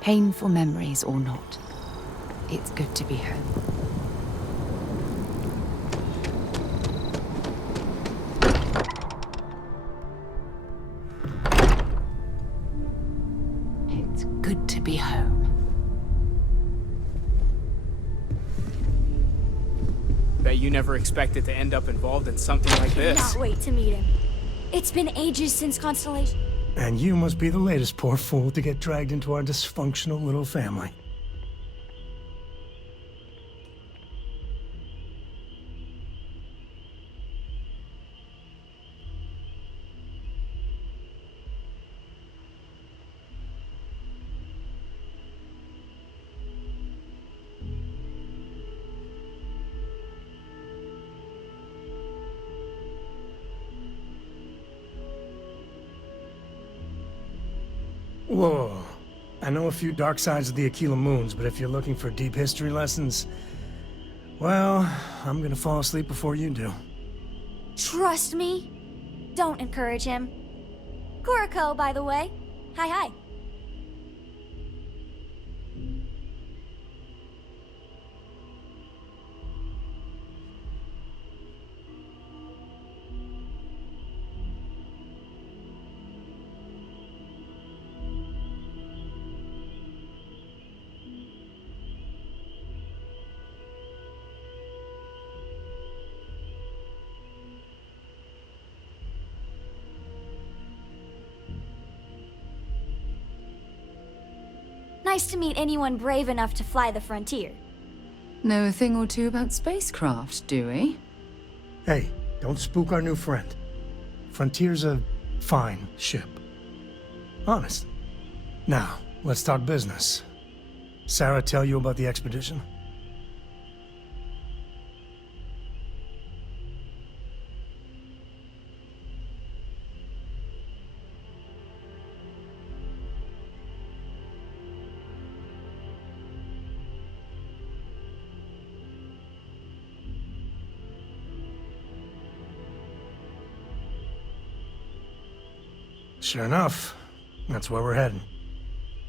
Painful memories or not, it's good to be home. It's good to be home. Bet you never expected to end up involved in something like this. Cannot wait to meet him. It's been ages since Constellation. And you must be the latest poor fool to get dragged into our dysfunctional little family. Whoa. I know a few dark sides of the Aquila Moons, but if you're looking for deep history lessons, well, I'm gonna fall asleep before you do. Trust me. Don't encourage him. Kuriko, by the way. Hi. Nice to meet anyone brave enough to fly the frontier. Know a thing or two about spacecraft, do we? Hey, don't spook our new friend. Frontier's a fine ship. Honest. Now, let's talk business. Sarah tell you about the expedition? Sure enough, that's where we're heading.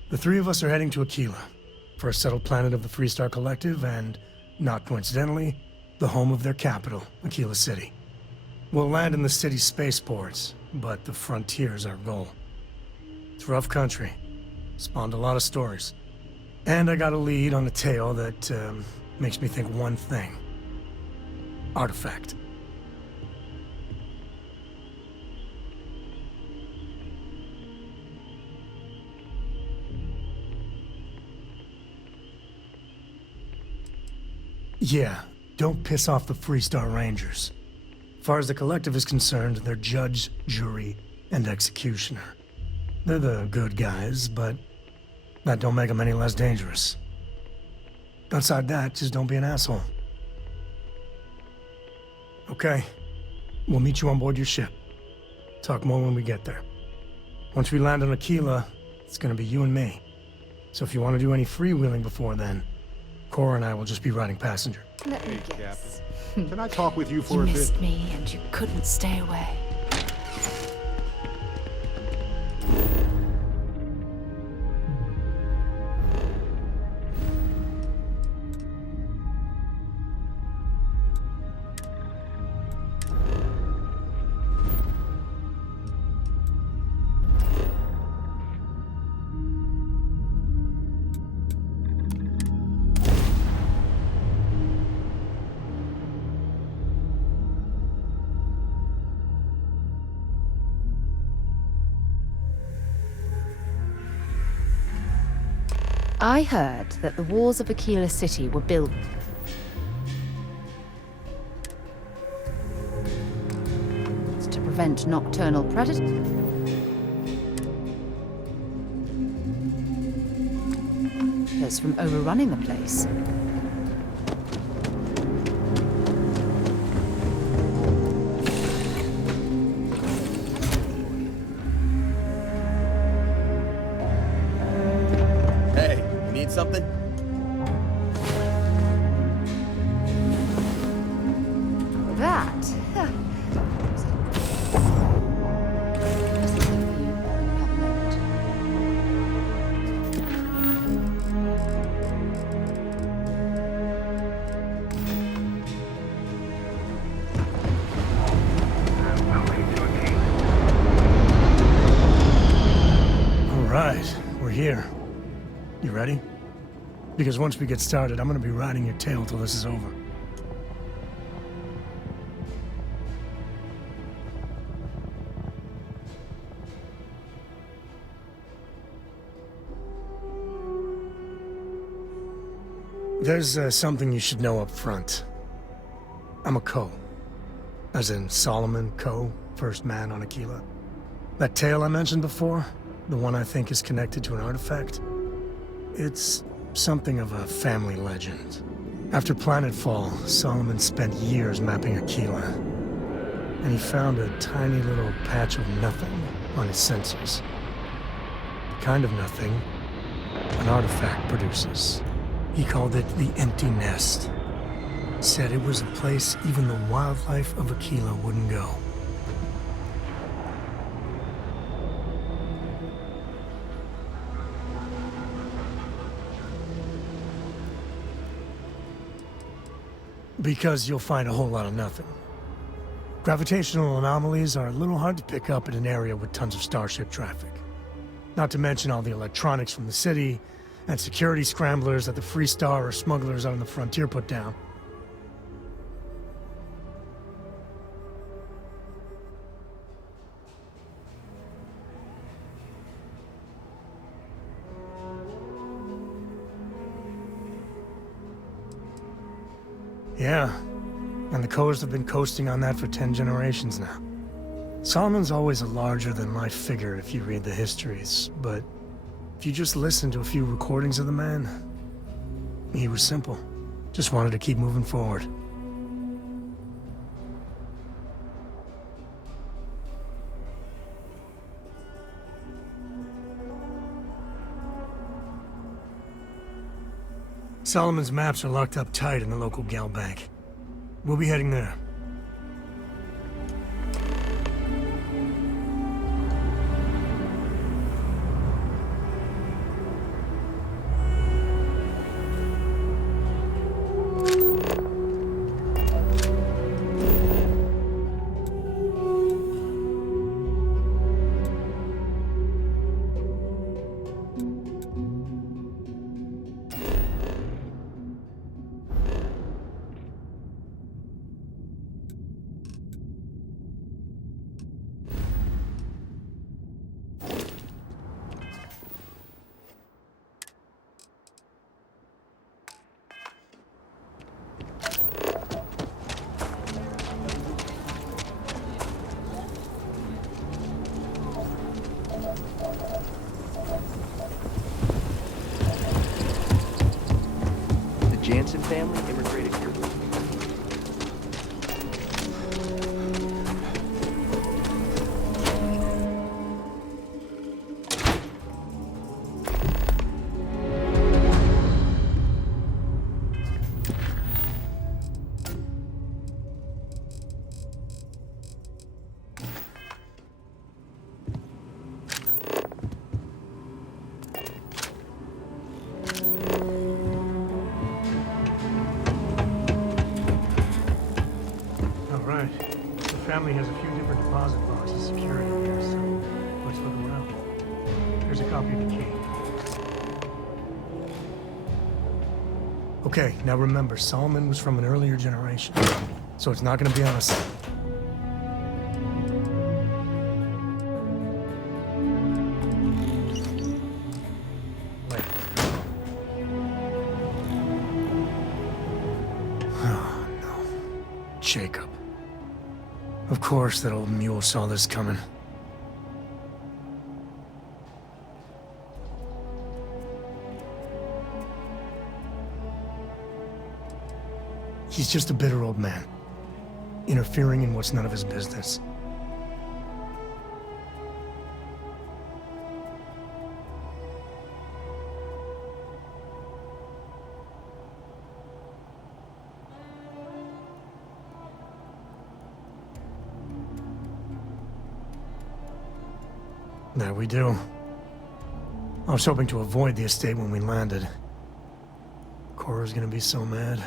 The three of us are heading to Aquila, for a settled planet of the Freestar Collective and, not coincidentally, the home of their capital, Aquila City. We'll land in the city's spaceports, but the frontier's our goal. It's rough country. Spawned a lot of stories. And I got a lead on a tale that makes me think one thing. Artifact. Yeah, don't piss off the Freestar Rangers. As far as the Collective is concerned, they're judge, jury, and executioner. They're the good guys, but that don't make them any less dangerous. Outside that, just don't be an asshole. Okay, we'll meet you on board your ship. Talk more when we get there. Once we land on Aquila, it's gonna be you and me. So if you want to do any freewheeling before then, Cora and I will just be riding passenger. Let me guess. Can I talk with you for You a bit? missed me and you couldn't stay away. I heard that the walls of Aquila City were built to prevent nocturnal predators from overrunning the place. Something? That? Because once we get started, I'm gonna be riding your tail till this is over. There's something you should know up front. I'm a Ko. As in Solomon Ko, first man on Aquila. That tale I mentioned before, the one I think is connected to an artifact, it's something of a family legend. After Planetfall, Solomon spent years mapping Aquila, and he found a tiny little patch of nothing on his sensors. The kind of nothing an artifact produces. He called it the Empty Nest. Said it was a place even the wildlife of Aquila wouldn't go. Because you'll find a whole lot of nothing. Gravitational anomalies are a little hard to pick up in an area with tons of starship traffic. Not to mention all the electronics from the city, and security scramblers that the Freestar or smugglers out on the frontier put down. Yeah, and the Kos have been coasting on that for 10 generations now. Solomon's always a larger-than-life figure if you read the histories, but if you just listen to a few recordings of the man, he was simple. Just wanted to keep moving forward. Solomon's maps are locked up tight in the local gal bank. We'll be heading there. Jansen family immigrated here. The family has a few different deposit boxes secured in here, so let's look around. Here's a copy of the key. Okay, now remember, Solomon was from an earlier generation, so it's not gonna be on us. Wait. Oh, no. Jacob. Of course, that old mule saw this coming. He's just a bitter old man, interfering in what's none of his business. There we do. I was hoping to avoid the estate when we landed. Cora's gonna be so mad.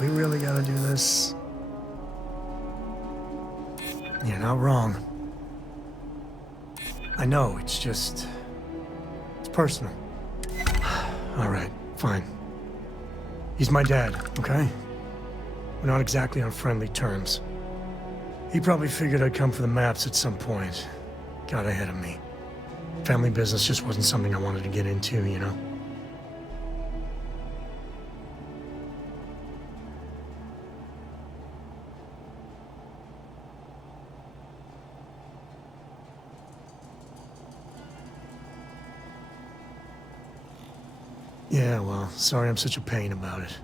We really gotta do this? You're not wrong. I know, it's just... it's personal. Alright, fine. He's my dad, okay? We're not exactly on friendly terms. He probably figured I'd come for the maps at some point. Got ahead of me. Family business just wasn't something I wanted to get into, you know? Yeah, well, sorry I'm such a pain about it.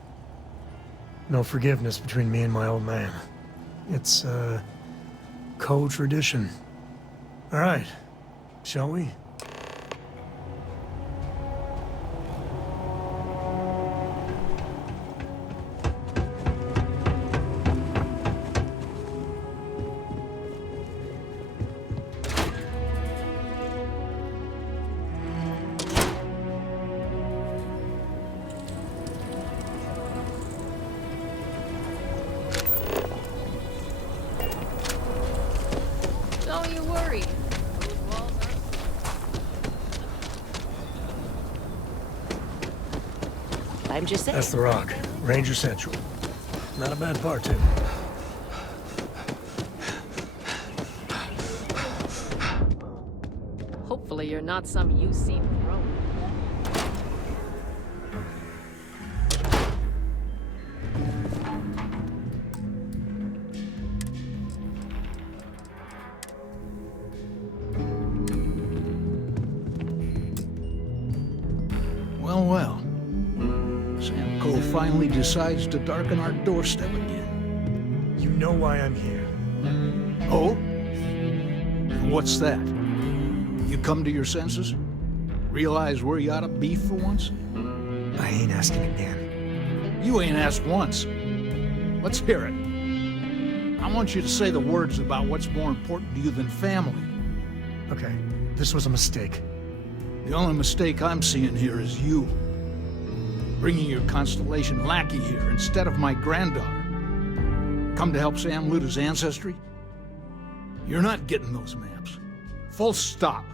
No forgiveness between me and my old man. It's, co-tradition. All right, shall we? Don't you worry. Those walls aren't... I'm just saying. That's the Rock. Ranger Central. Not a bad part, too. Hopefully you're not some UC pro. Well, well. Sam Cole finally decides to darken our doorstep again. You know why I'm here. Oh? And what's that? You come to your senses? Realize where you ought to be for once? I ain't asking again. You ain't asked once. Let's hear it. I want you to say the words about what's more important to you than family. Okay, this was a mistake. The only mistake I'm seeing here is you. Bringing your Constellation lackey here instead of my granddaughter. Come to help Sam loot his ancestry? You're not getting those maps. Full stop.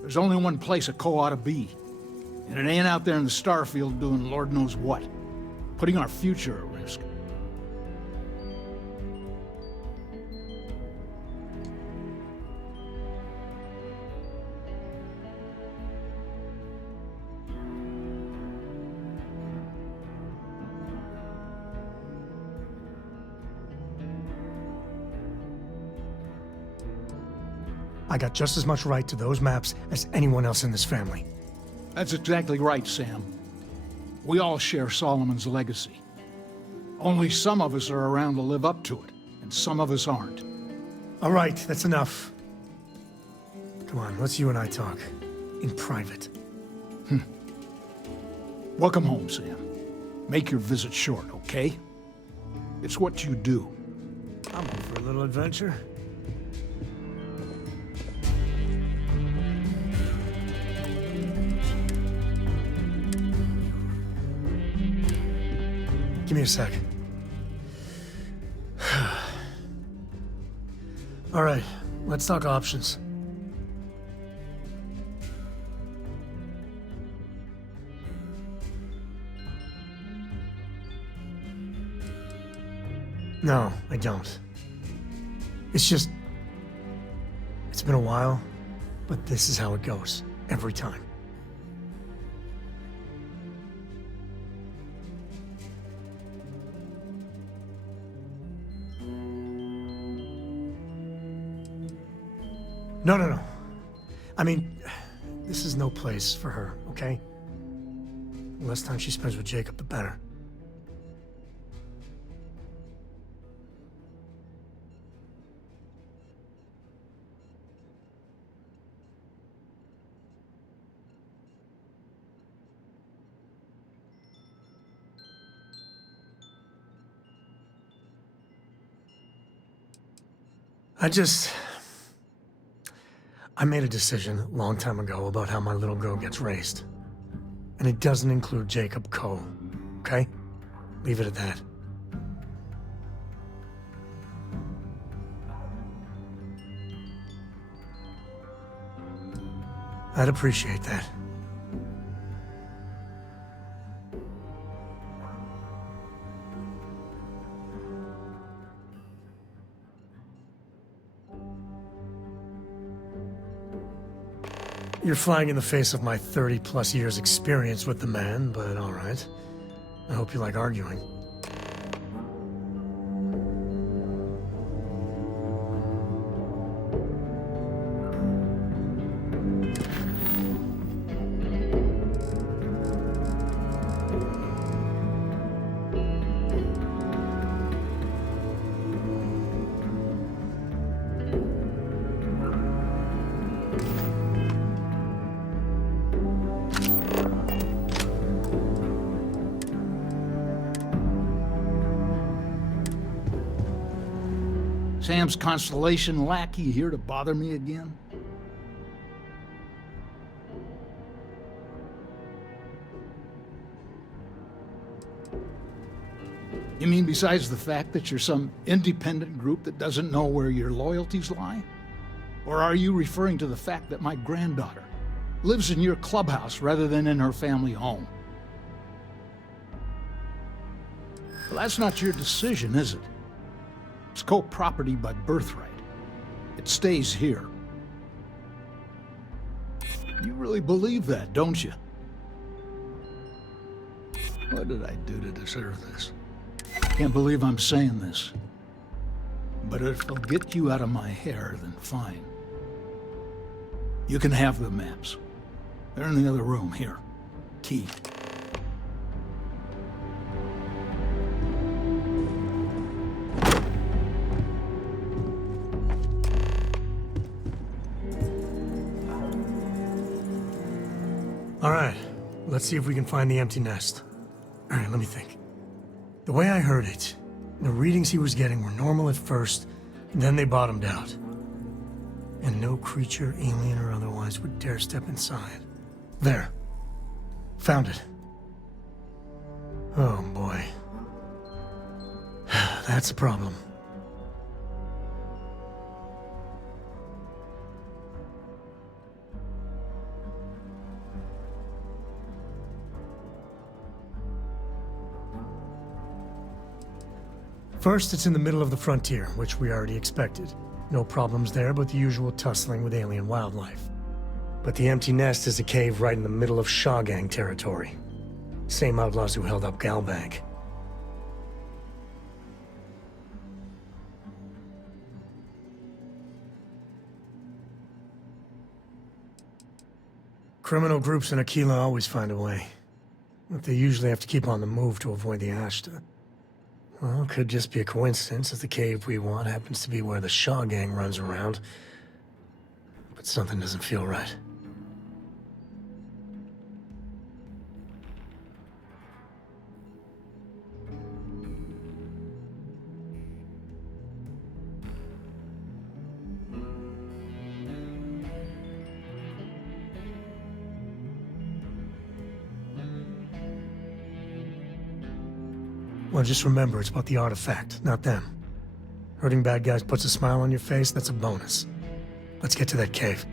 There's only one place a co ought to be. And it ain't out there in the Starfield doing Lord knows what. Putting our future at risk. I got just as much right to those maps as anyone else in this family. That's exactly right, Sam. We all share Solomon's legacy. Only some of us are around to live up to it, and some of us aren't. All right, that's enough. Come on, let's you and I talk. In private. Welcome home, Sam. Make your visit short, okay? It's what you do. I'm in for a little adventure. Give me a sec. All right, let's talk options. No, I don't. It's just... it's been a while, but this is how it goes. Every time. No. I mean, this is no place for her, okay? The less time she spends with Jacob, the better. I made a decision a long time ago about how my little girl gets raised. And it doesn't include Jacob Coe, okay? Leave it at that. I'd appreciate that. You're flying in the face of my 30-plus years experience with the man, but all right. I hope you like arguing. Sam's constellation lackey here to bother me again? You mean besides the fact that you're some independent group that doesn't know where your loyalties lie? Or are you referring to the fact that my granddaughter lives in your clubhouse rather than in her family home? Well, that's not your decision, is it? It's co-property by birthright. It stays here. You really believe that, don't you? What did I do to deserve this? Can't believe I'm saying this. But if it'll get you out of my hair, then fine. You can have the maps. They're in the other room, here. Key. All right, let's see if we can find the empty nest. All right, let me think. The way I heard it, the readings he was getting were normal at first, then they bottomed out. And no creature, alien or otherwise, would dare step inside. There. Found it. Oh, boy. That's a problem. First, it's in the middle of the frontier, which we already expected. No problems there, but the usual tussling with alien wildlife. But the empty nest is a cave right in the middle of Shawgang territory. Same outlaws who held up Galbank. Criminal groups in Aquila always find a way. But they usually have to keep on the move to avoid the Ashta. Well, it could just be a coincidence that the cave we want happens to be where the Shaw gang runs around. But something doesn't feel right. Well, just remember, it's about the artifact, not them. Hurting bad guys puts a smile on your face, that's a bonus. Let's get to that cave.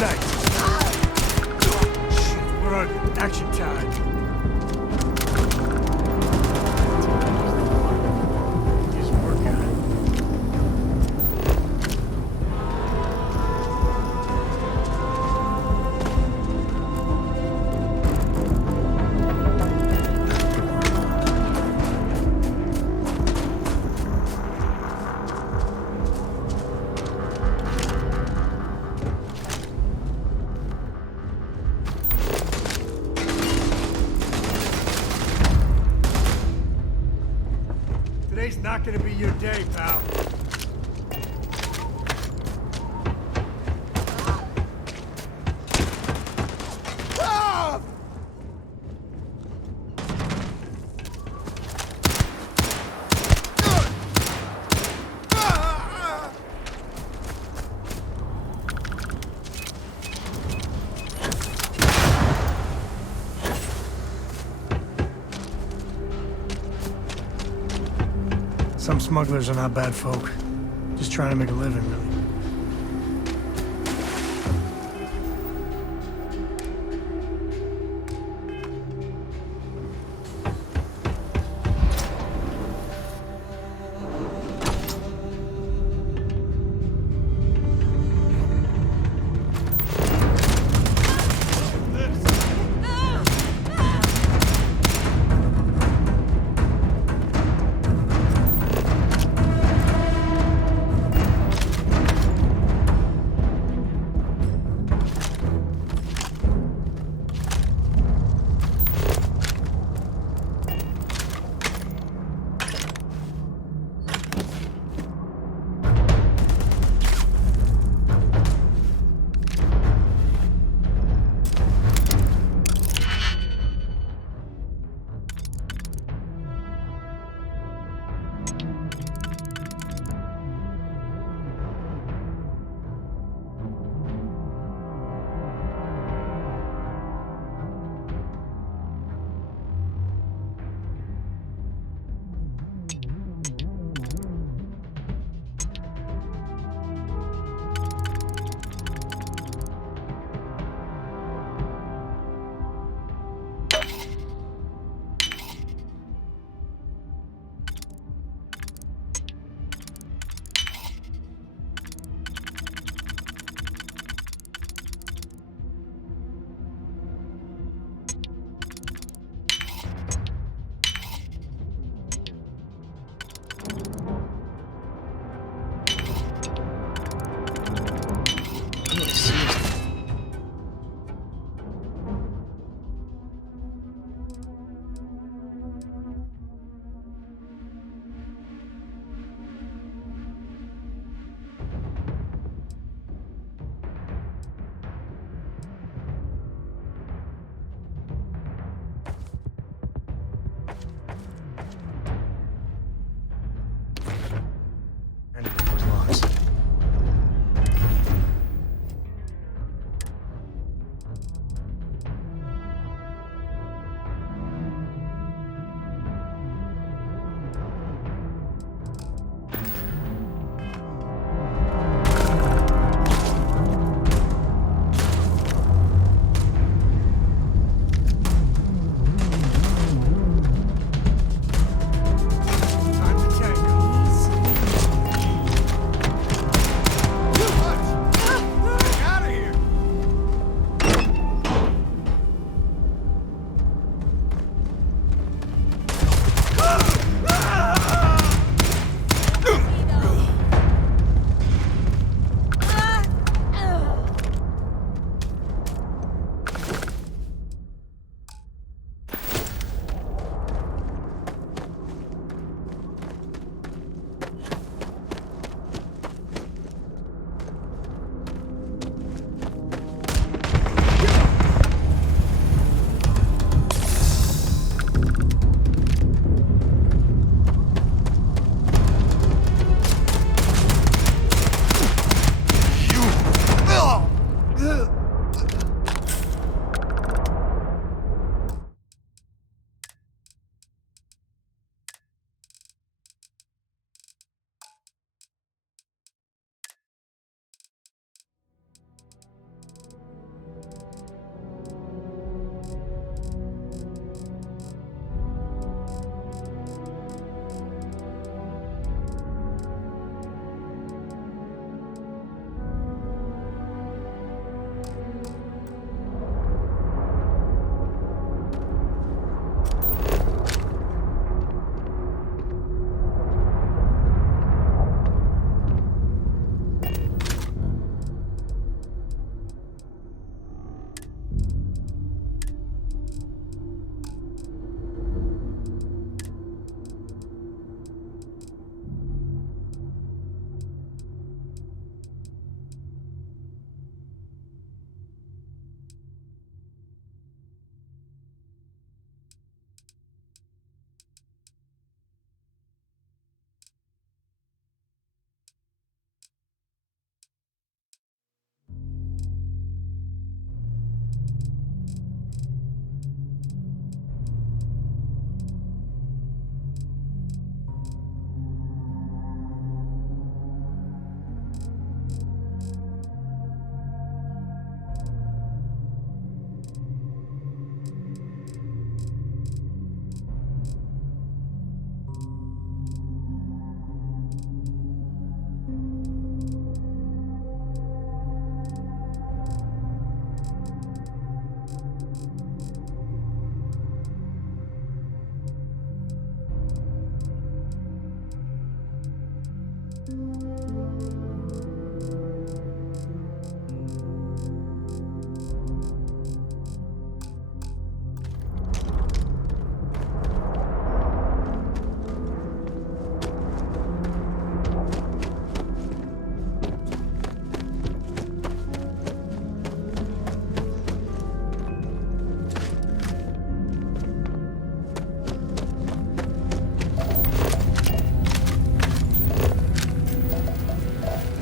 night. Shit, where are you? Action time. Just work on it. Today's not gonna be your day, pal. Some smugglers are not bad folk. Just trying to make a living, really.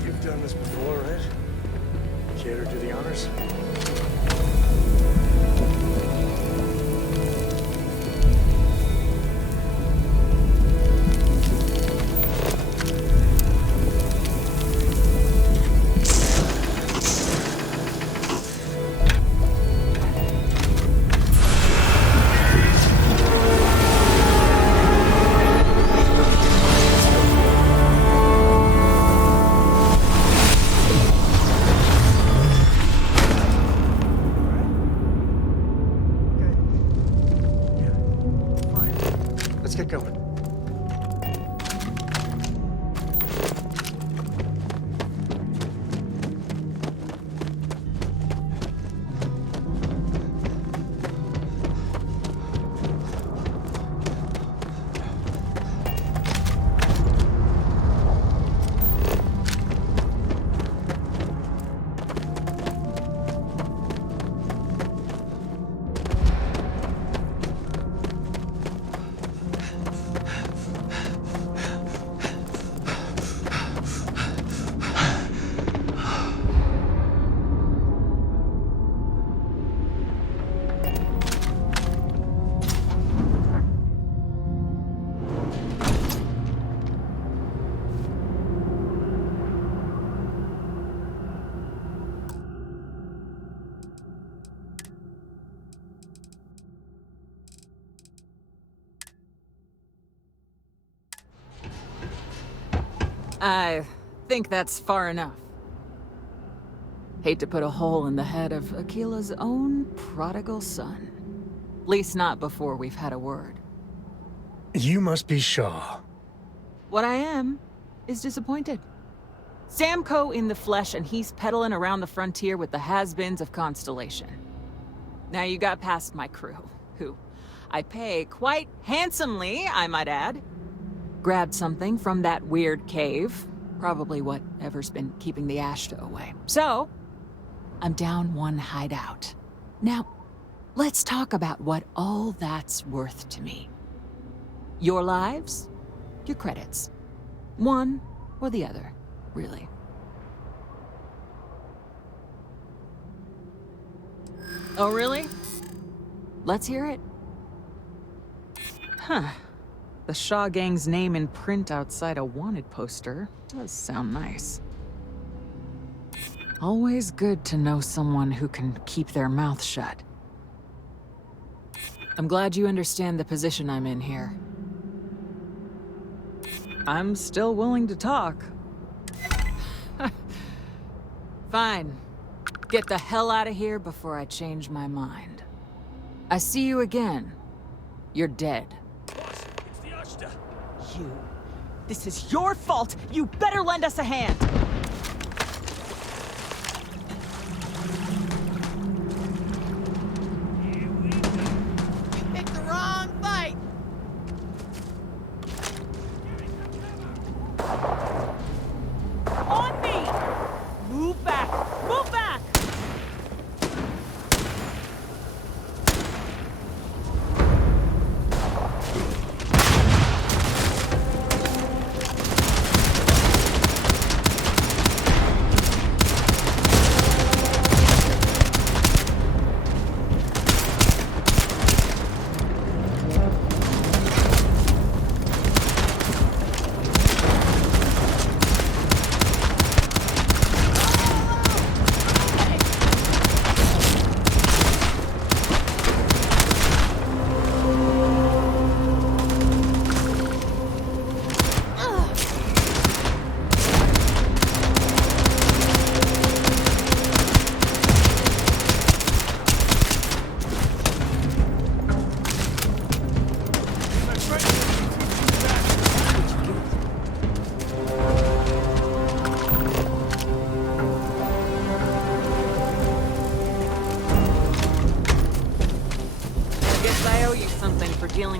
You've done this before, right? Care to do the honors? Let's get going. I think that's far enough. Hate to put a hole in the head of Akila's own prodigal son. Least not before we've had a word. You must be Shaw. What I am is disappointed. Samco in the flesh, and he's peddling around the frontier with the has-beens of Constellation. Now you got past my crew, who I pay quite handsomely, I might add. Grabbed something from that weird cave. Probably whatever's been keeping the Ashta away. So, I'm down one hideout. Now, let's talk about what all that's worth to me. Your lives, your credits. One or the other, really. Oh, really? Let's hear it. Huh. The Shaw Gang's name in print outside a wanted poster does sound nice. Always good to know someone who can keep their mouth shut. I'm glad you understand the position I'm in here. I'm still willing to talk. Fine. Get the hell out of here before I change my mind. I see you again. You're dead. You. This is your fault! You better lend us a hand! You picked the wrong fight! On me! Move back! Move back!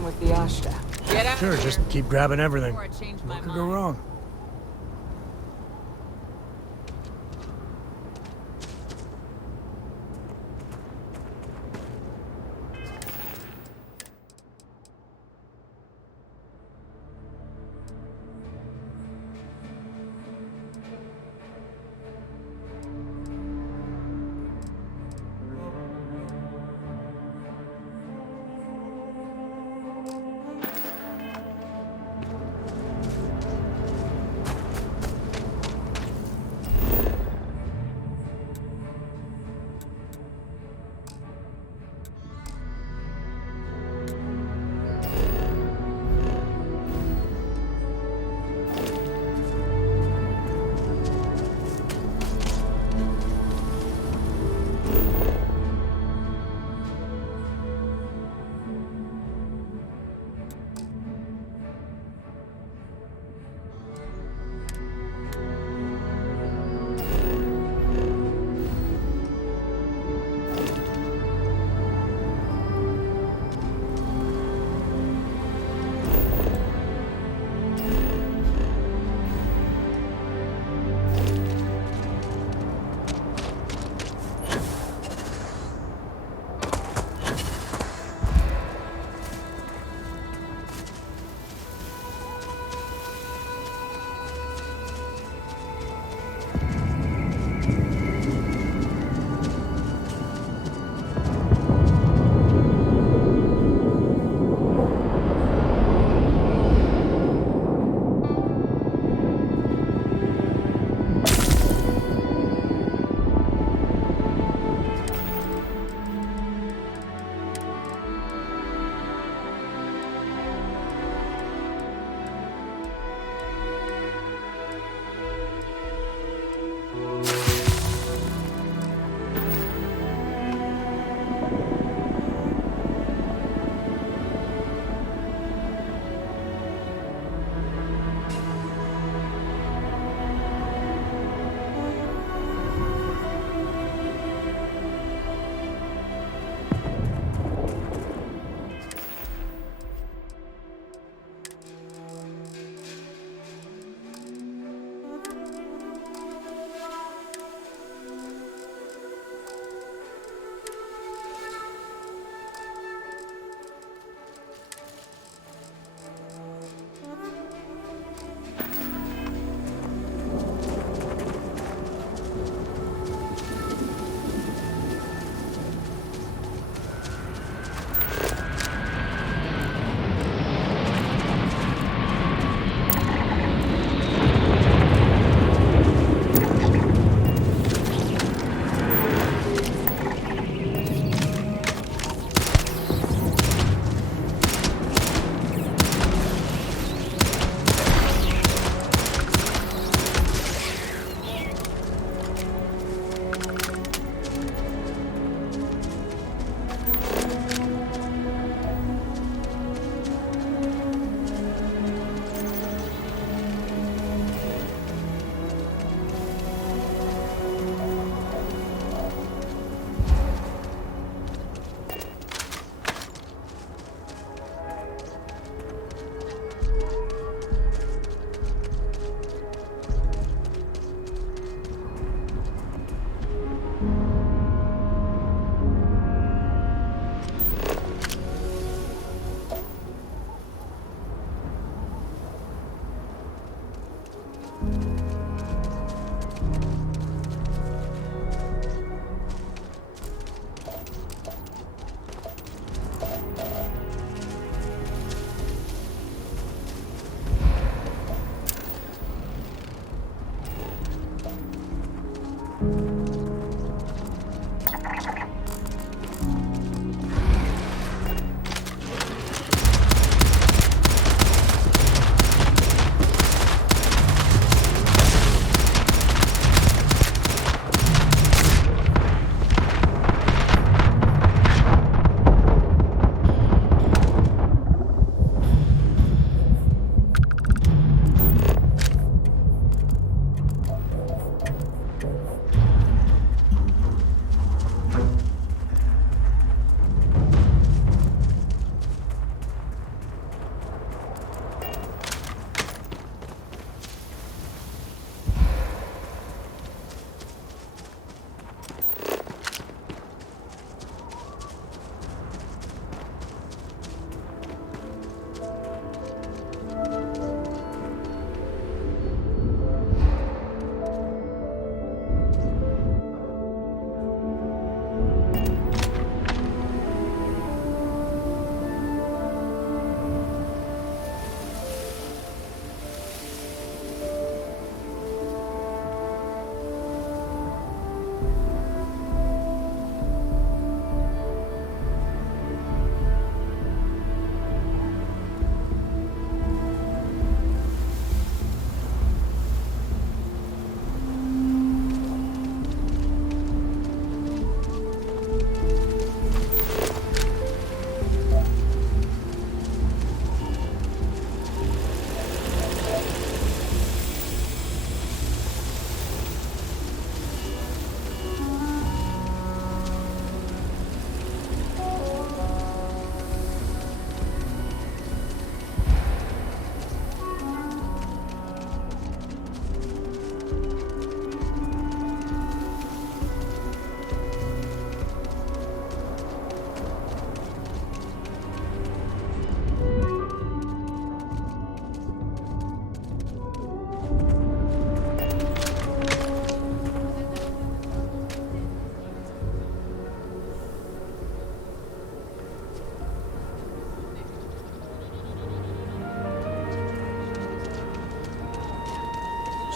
with the Ashta. Get out Sure, of just here keep grabbing everything. before I change my What could mind. go wrong?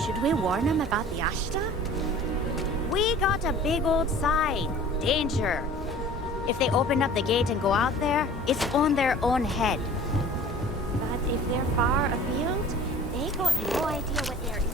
Should we warn them about the Ashta? We got a big old sign. Danger. If they open up the gate and go out there, it's on their own head. But if they're far afield, they got no idea what they're in.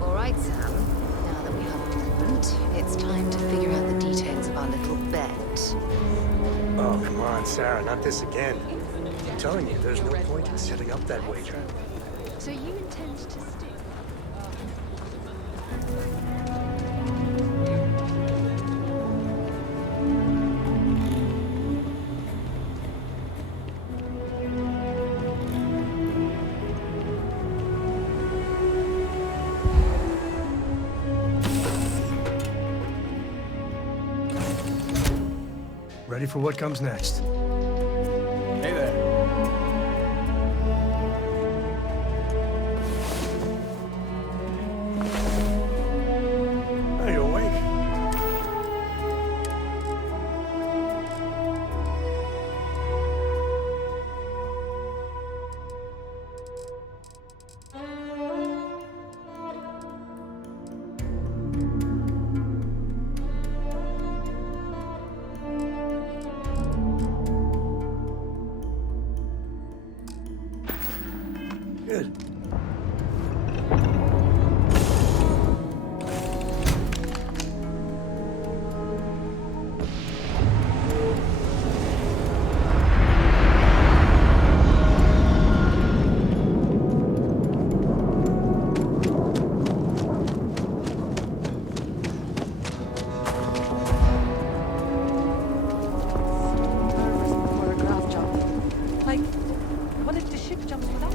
All right, Sam. Now that we have a moment, it's time to figure out the details of our little bet. Oh, come on, Sarah, not this again. I'm telling you, there's no point in setting up that wager. So you intend to stick? Ready for what comes next? Hey there. Are you awake? Good. For a graph jump. Like, what if the ship jumps without?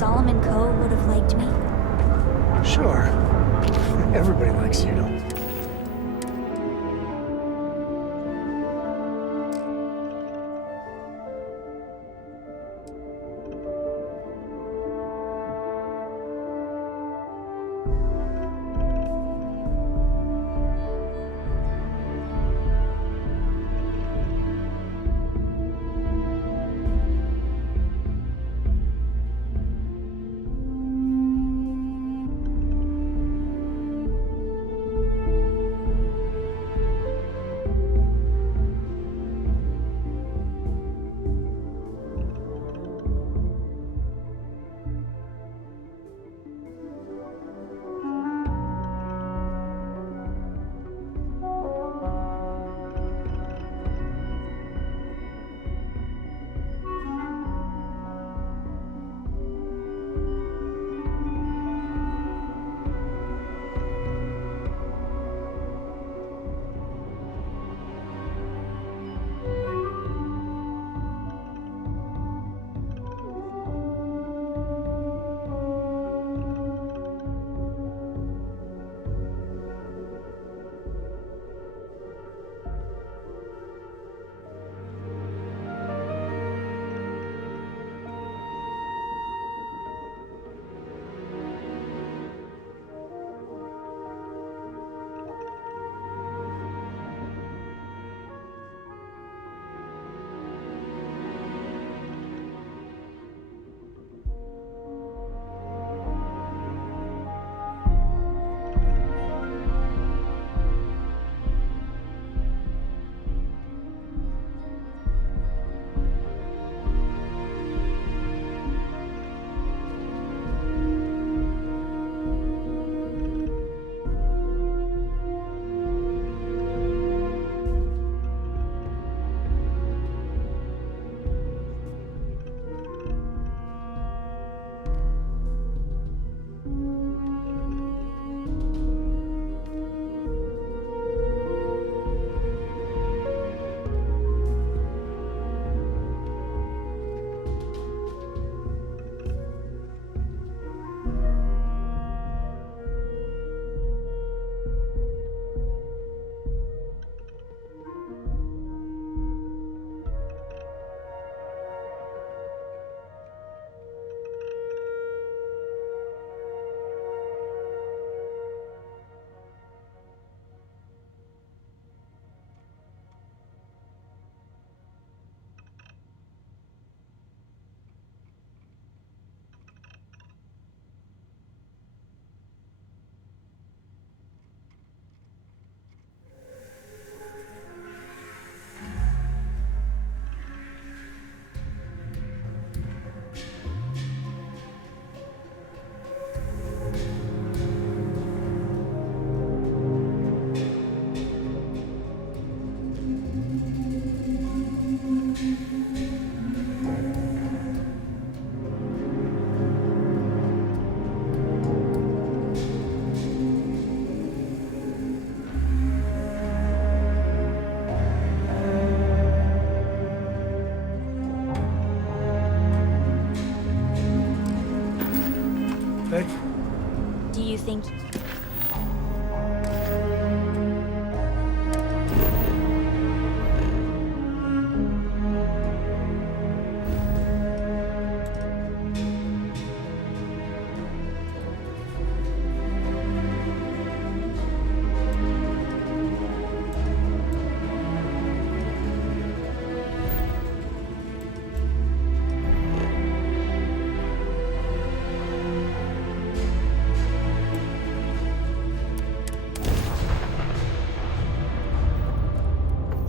Solomon Coe would have liked me? Sure. Everybody likes you. Hey, Do you think...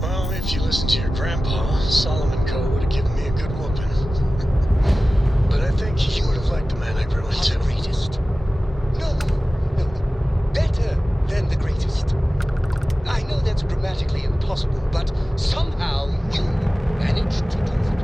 well, if you listen to your grandpa, Solomon Coe would have given me a good whooping. But I think you would have liked the man I grew into. The greatest. No, no, better than the greatest. I know that's grammatically impossible, but somehow you managed to do it.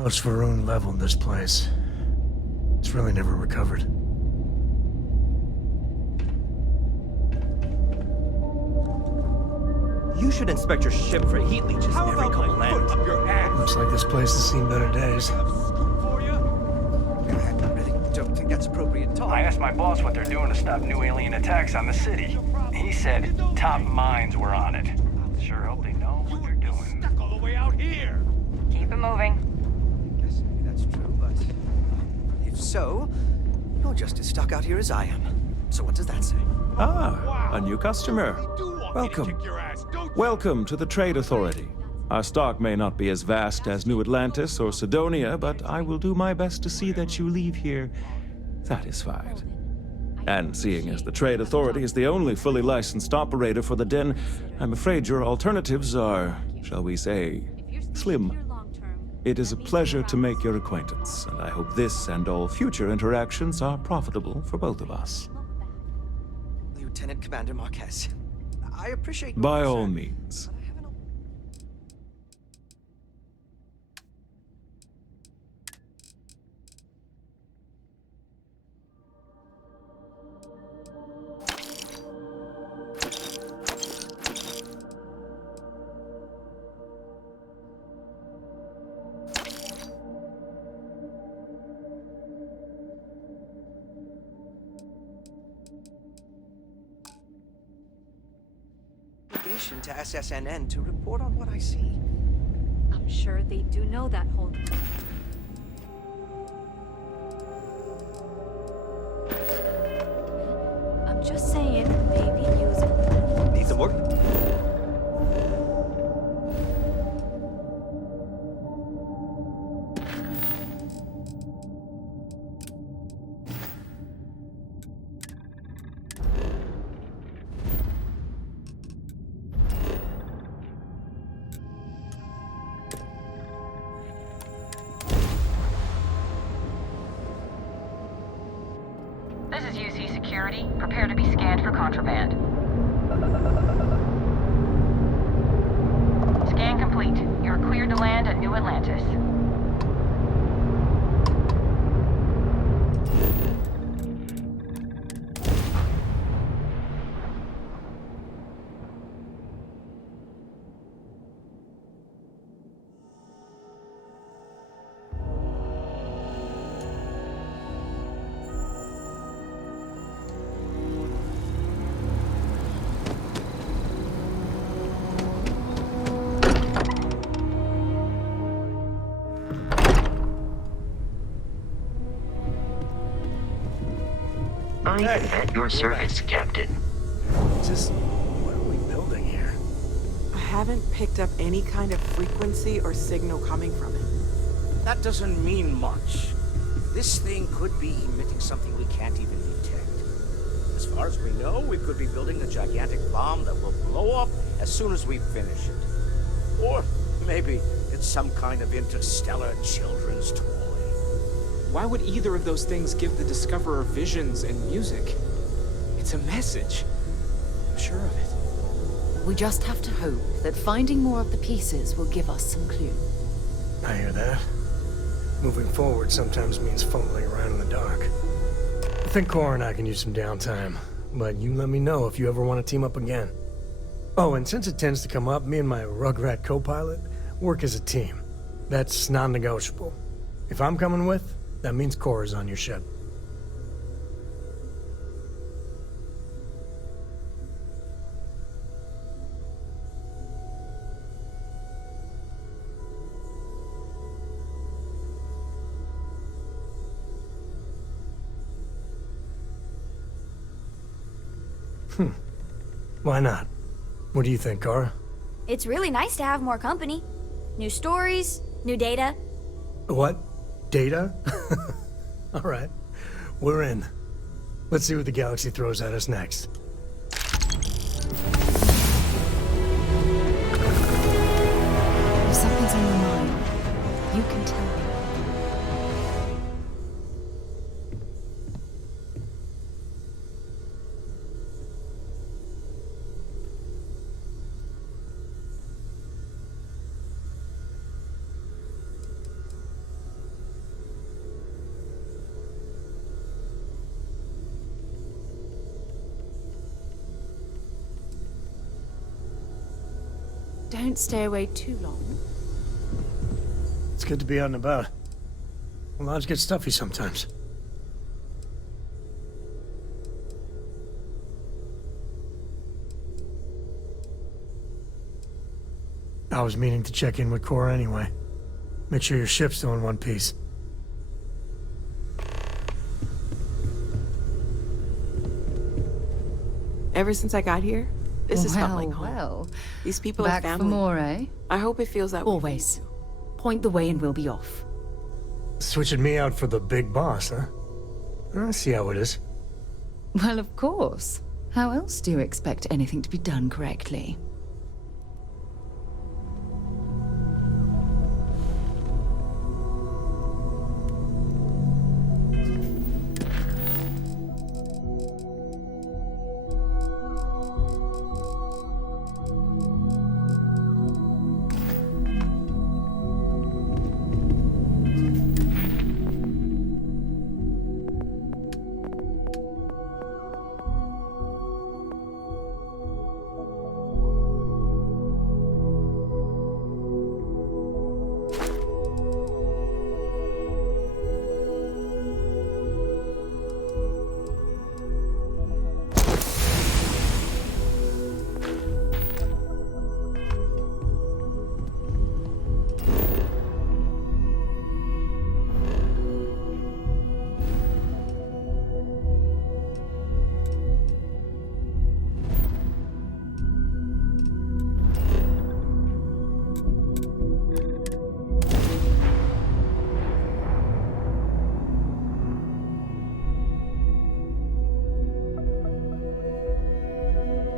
Host Varun leveled this place. It's really never recovered. You should inspect your ship for heat leeches every couple lands. Looks like this place has seen better days. I really don't think that's appropriate at all. I asked my boss what they're doing to stop new alien attacks on the city. He said top minds were on it. Sure hope they know what they're doing. Stuck all the way out here. Keep it moving. Yes, maybe that's true, but if so, you're just as stuck out here as I am. So what does that say? Ah, a new customer. Welcome. Welcome to the Trade Authority. Our stock may not be as vast as New Atlantis or Sidonia, but I will do my best to see that you leave here satisfied. And seeing as the Trade Authority is the only fully licensed operator for the Den, I'm afraid your alternatives are, shall we say, slim. It is a pleasure to make your acquaintance, and I hope this and all future interactions are profitable for both of us. Lieutenant Commander Marquez, I appreciate your By concern, all means. but I haven't obligation to SSNN to report on what I see. I'm sure they do know that whole... I'm just saying, maybe use... Need some more? This is UC Security. Prepare to be scanned for contraband. Scan complete. You're cleared to land at New Atlantis. I am at your service, Captain. Just what are we building here? I haven't picked up any kind of frequency or signal coming from it. That doesn't mean much. This thing could be emitting something we can't even detect. As far as we know, we could be building a gigantic bomb that will blow up as soon as we finish it. Or maybe it's some kind of interstellar children's toy. Why would either of those things give the Discoverer visions and music? It's a message. I'm sure of it. We just have to hope that finding more of the pieces will give us some clue. I hear that. Moving forward sometimes means fumbling around in the dark. I think Cora and I can use some downtime, but you let me know if you ever want to team up again. Oh, and since it tends to come up, me and my Rugrat co-pilot work as a team. That's non-negotiable. If I'm coming with, that means Cora's on your ship. Why not? What do you think, Cora? It's really nice to have more company. New stories, new data. What? Data? All right. We're in. Let's see what the galaxy throws at us next. If something's on your mind, you can tell me. Don't stay away too long. It's good to be out and about. The lodge gets stuffy sometimes. I was meaning to check in with Cora anyway. Make sure your ship's still in one piece. Ever since I got here, this has felt like home. Well, These people back are family. for more, eh? I hope it feels that way. Always. Point the way and we'll be off. Switching me out for the big boss, huh? I see how it is. Well, of course. How else do you expect anything to be done correctly?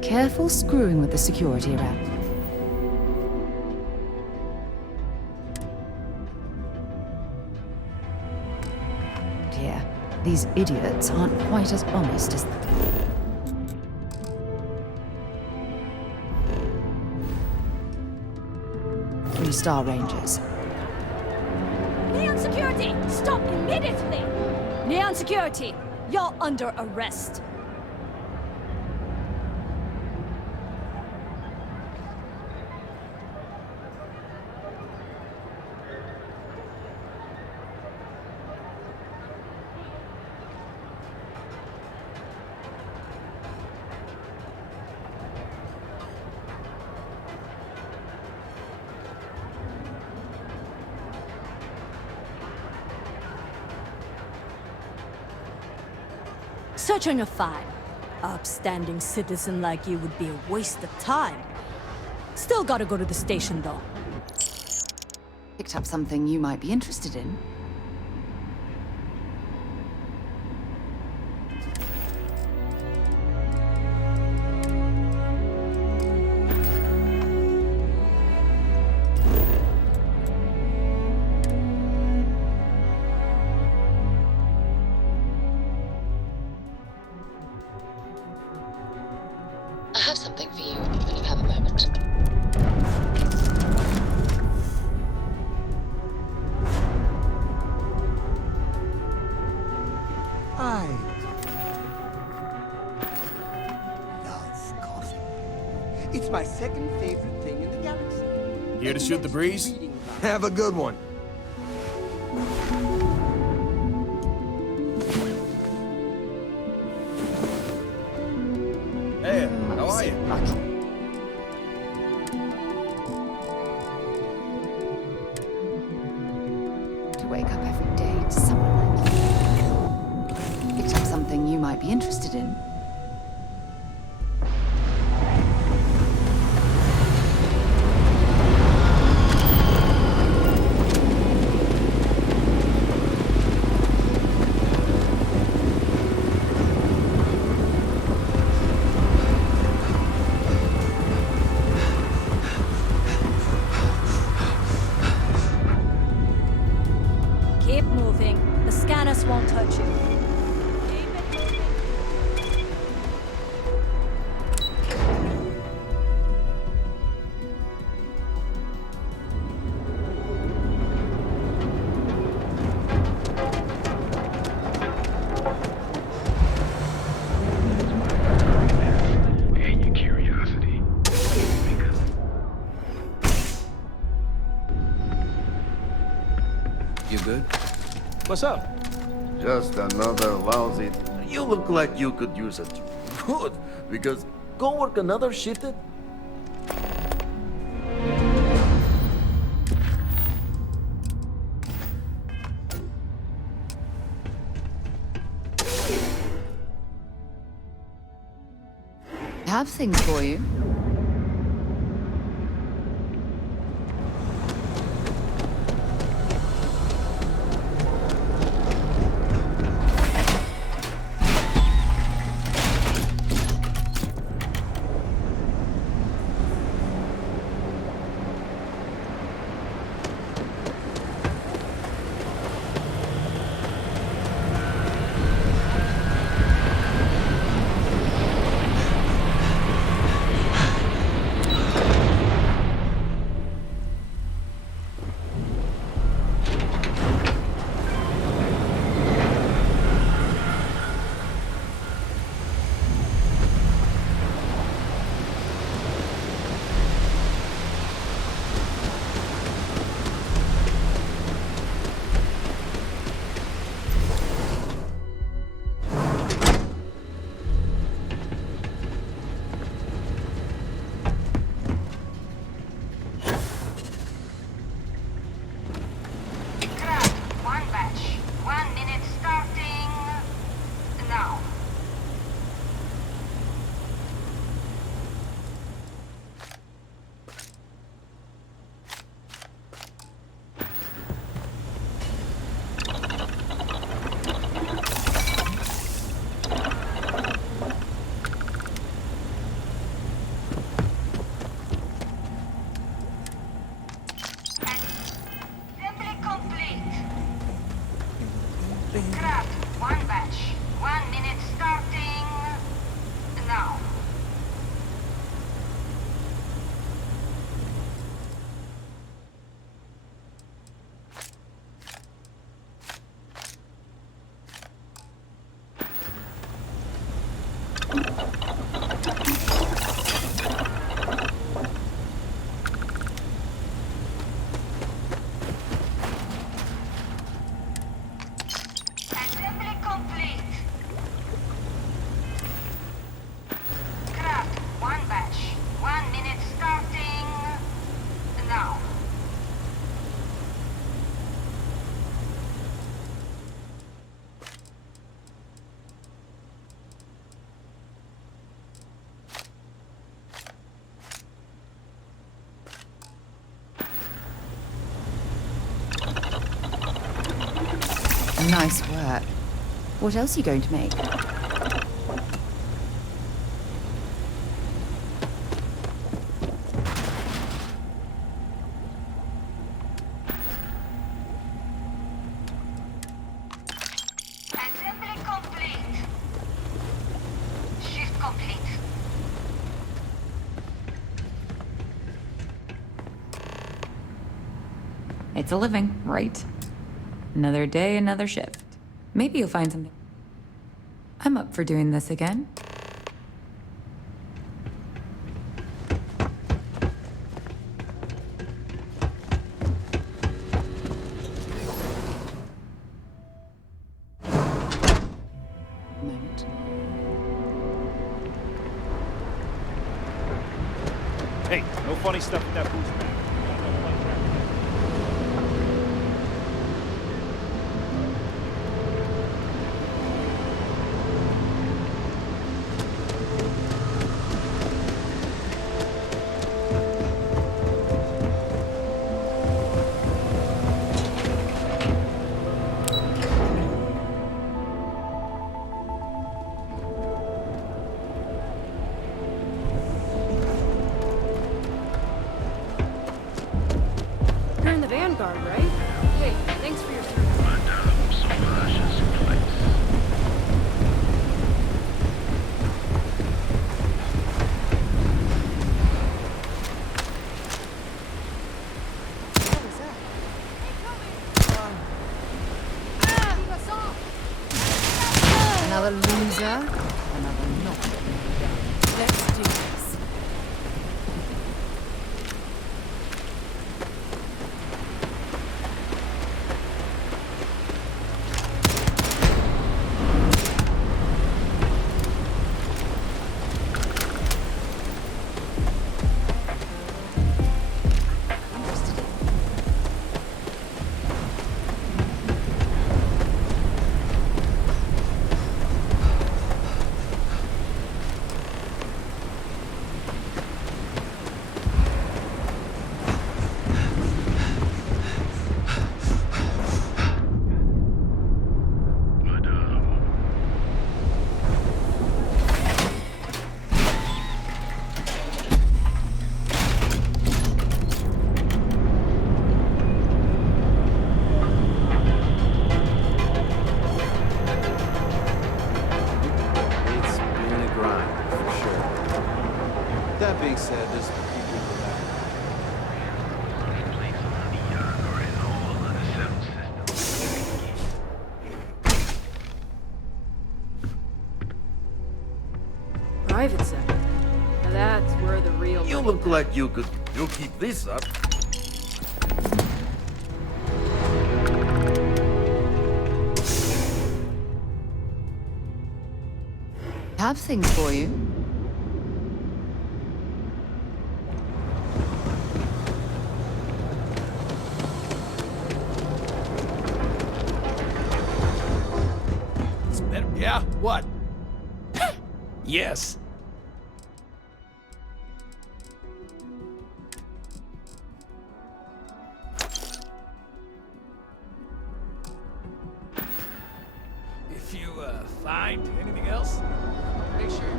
Careful screwing with the security around. Yeah, these idiots aren't quite as honest as them. 3-star Rangers. Neon Security, stop immediately! Neon Security, you're under arrest. Searching a file. Upstanding citizen like you would be a waste of time. Still gotta go to the station, though. Picked up something you might be interested in. I have something for you when you have a moment. I love coffee. It's my second favorite thing in the galaxy. Here to shoot the breeze? Have a good one. Hey, how are you? To wake up every day to someone like you. Picked up something you might be interested in. Keep moving. The scanners won't hurt you. You good? What's up? Just another lousy... You look like you could use it. Good, because go work another shift. Have things for you. Nice work. What else are you going to make? Assembly complete. Shift complete. It's a living, right? Another day, another shift. Maybe you'll find something. I'm up for doing this again. Moment. Hey, no funny stuff with that booze bag. You're in the Vanguard, right? Hey, thanks for your service. Another loser, another not. Let's do this. private sector. Now that's where the real... You look like you could... You'll keep this up. Have things for you. It's better. Yeah? What? Yes. If you, find anything else, make sure you...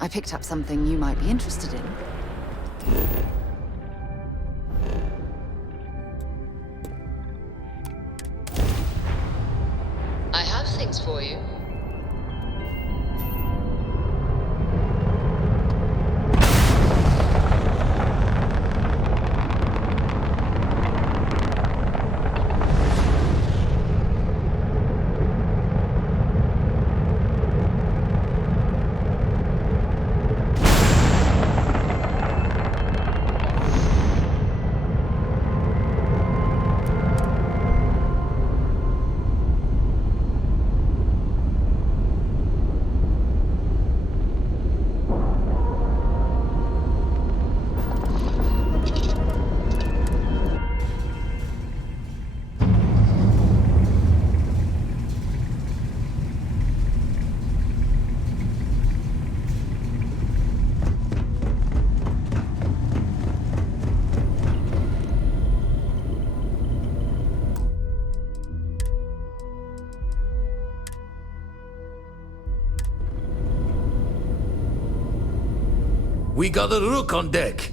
I picked up something you might be interested in. I have things for you. We got a rook on deck.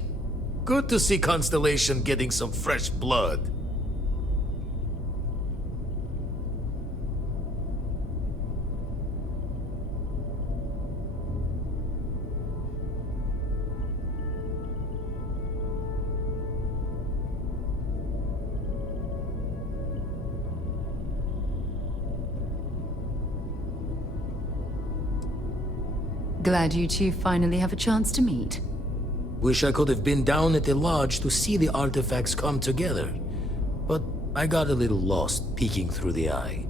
Good to see Constellation getting some fresh blood. Glad you two finally have a chance to meet. Wish I could have been down at the lodge to see the artifacts come together. But I got a little lost peeking through the eye.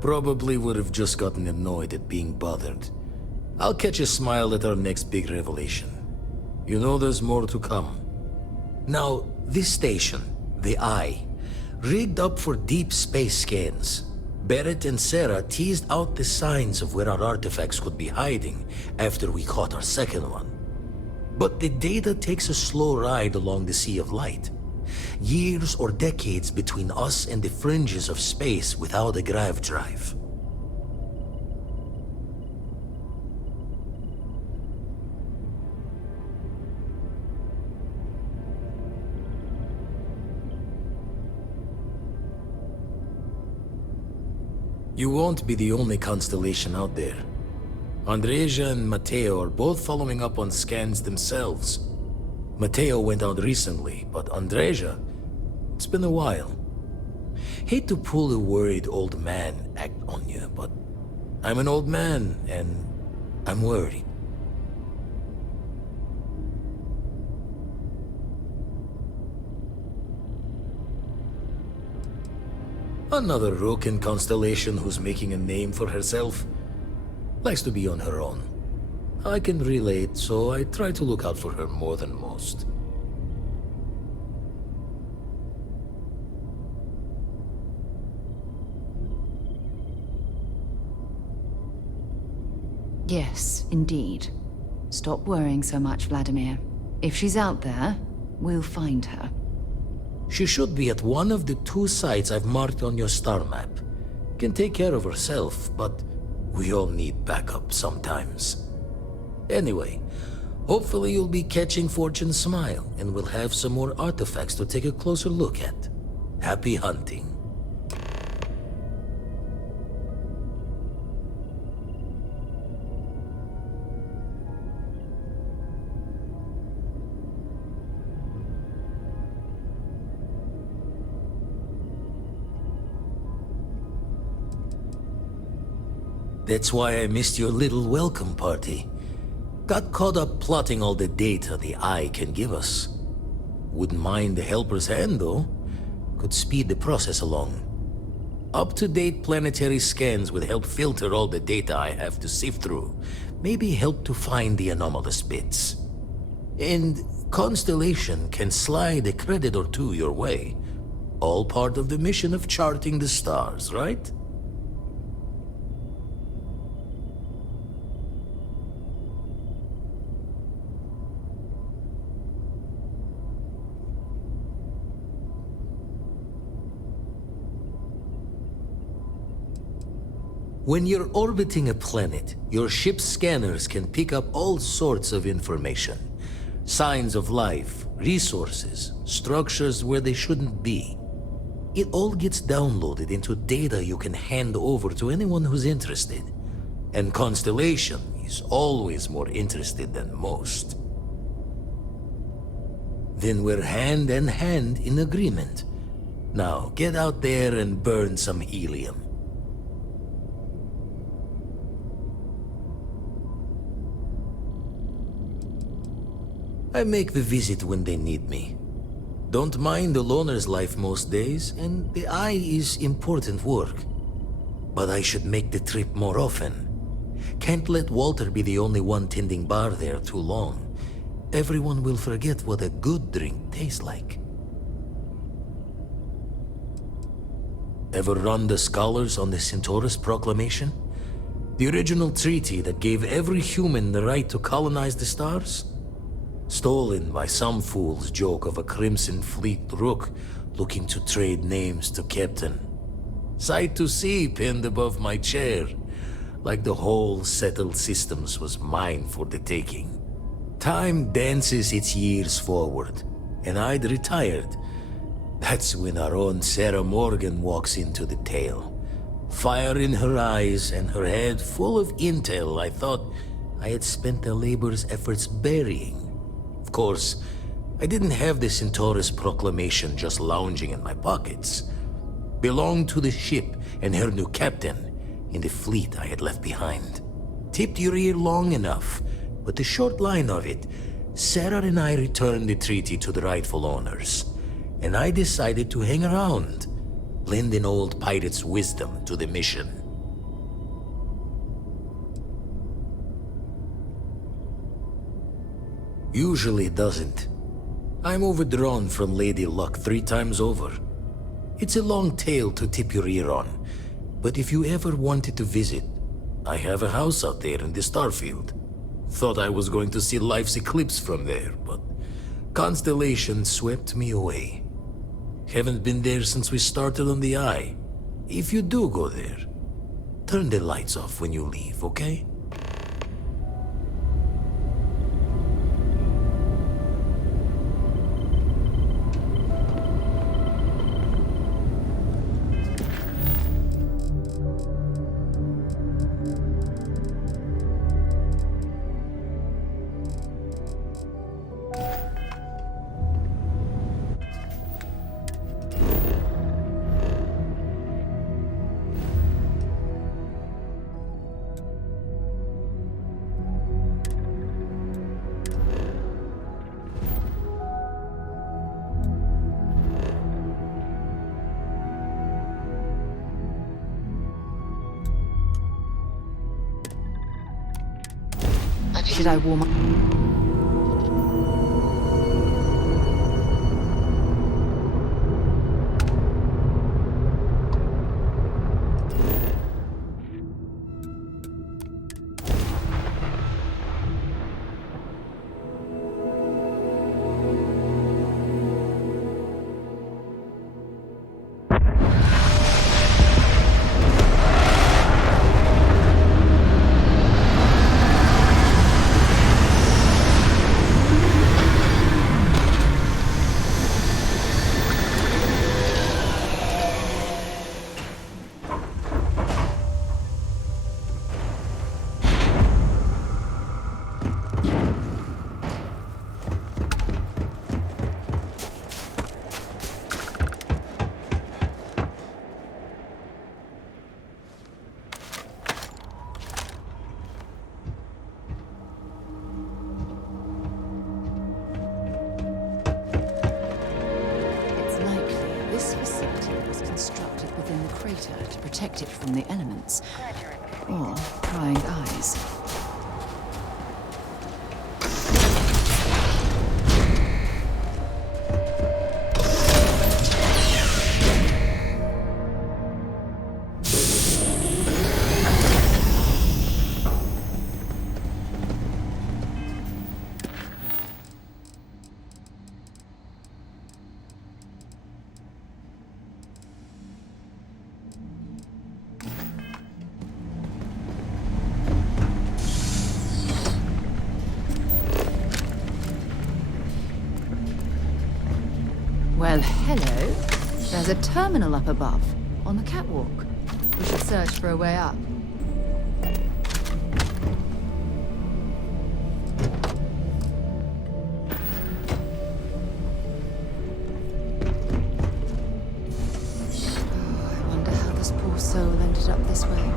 Probably would have just gotten annoyed at being bothered. I'll catch a smile at our next big revelation. You know there's more to come. Now, this station, the Eye, rigged up for deep space scans. Barrett and Sarah teased out the signs of where our artifacts could be hiding after we caught our second one. But the data takes a slow ride along the Sea of Light. Years or decades between us and the fringes of space without a grav drive. You won't be the only constellation out there. Andreja and Mateo are both following up on scans themselves. Mateo went out recently, but Andreja, it's been a while. Hate to pull a worried old man act on you, but I'm an old man, and I'm worried. Another rook in Constellation who's making a name for herself. Likes to be on her own. I can relate, so I try to look out for her more than most. Yes, indeed. Stop worrying so much, Vladimir. If she's out there, we'll find her. She should be at one of the 2 sites I've marked on your star map. Can take care of herself, but we all need backup sometimes. Anyway, hopefully you'll be catching Fortune's smile, and we'll have some more artifacts to take a closer look at. Happy hunting. That's why I missed your little welcome party. Got caught up plotting all the data the Eye can give us. Wouldn't mind a helper's hand, though. Could speed the process along. Up-to-date planetary scans would help filter all the data I have to sift through. Maybe help to find the anomalous bits. And Constellation can slide a credit or 2 your way. All part of the mission of charting the stars, right? When you're orbiting a planet, your ship's scanners can pick up all sorts of information. Signs of life, resources, structures where they shouldn't be. It all gets downloaded into data you can hand over to anyone who's interested. And Constellation is always more interested than most. Then we're hand in hand in agreement. Now, get out there and burn some helium. I make the visit when they need me. Don't mind the loner's life most days, and the Eye is important work. But I should make the trip more often. Can't let Walter be the only one tending bar there too long. Everyone will forget what a good drink tastes like. Ever run the scholars on the Centaurus Proclamation? The original treaty that gave every human the right to colonize the stars? Stolen by some fool's joke of a Crimson Fleet rook looking to trade names to Captain. Sight to see pinned above my chair, like the whole settled systems was mine for the taking. Time dances its years forward, and I'd retired. That's when our own Sarah Morgan walks into the tale. Fire in her eyes and her head full of intel I thought I had spent the labor's efforts burying. Of course, I didn't have the Centaurus Proclamation just lounging in my pockets. Belonged to the ship and her new captain in the fleet I had left behind. Tipped your ear long enough, but the short line of it, Sarah and I returned the treaty to the rightful owners, and I decided to hang around, lend an old pirate's wisdom to the mission. Usually it doesn't. I'm overdrawn from Lady Luck 3 times over. It's a long tale to tip your ear on, but if you ever wanted to visit, I have a house out there in the Starfield. Thought I was going to see life's eclipse from there, but Constellation swept me away. Haven't been there since we started on the Eye. If you do go there, turn the lights off when you leave, okay? should I warm up? To protect it from the elements. Or prying eyes. Well, hello. There's a terminal up above, on the catwalk. We should search for a way up. Oh, I wonder how this poor soul ended up this way.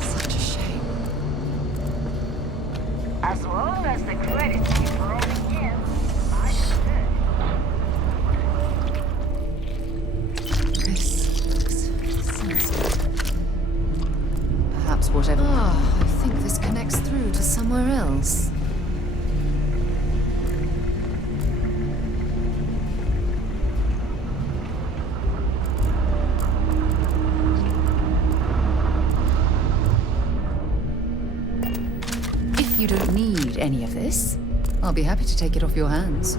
Such a shame. As long as the credits keep rolling in, I should. Perhaps whatever. Ah, I think this connects through to somewhere else. If you don't need any of this, I'll be happy to take it off your hands.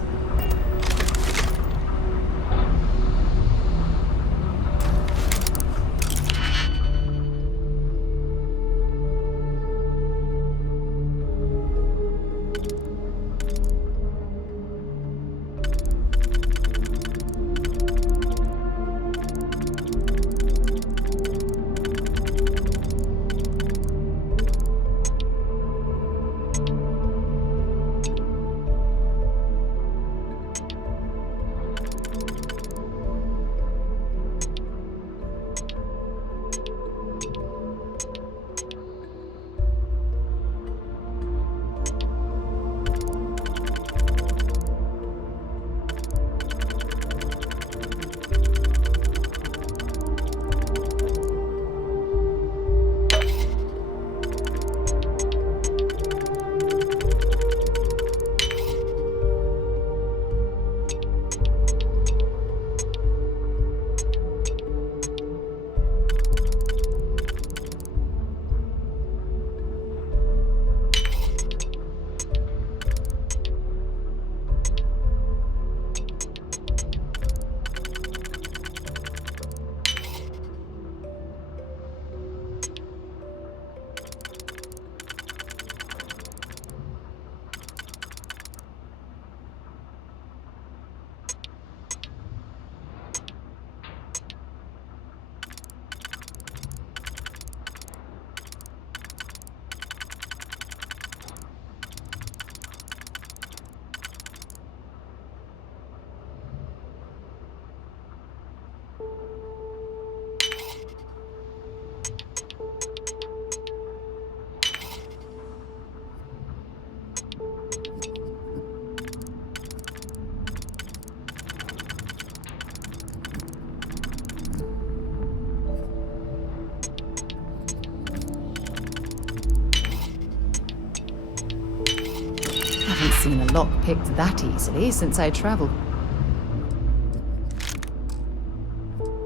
lock-picked that easily since I traveled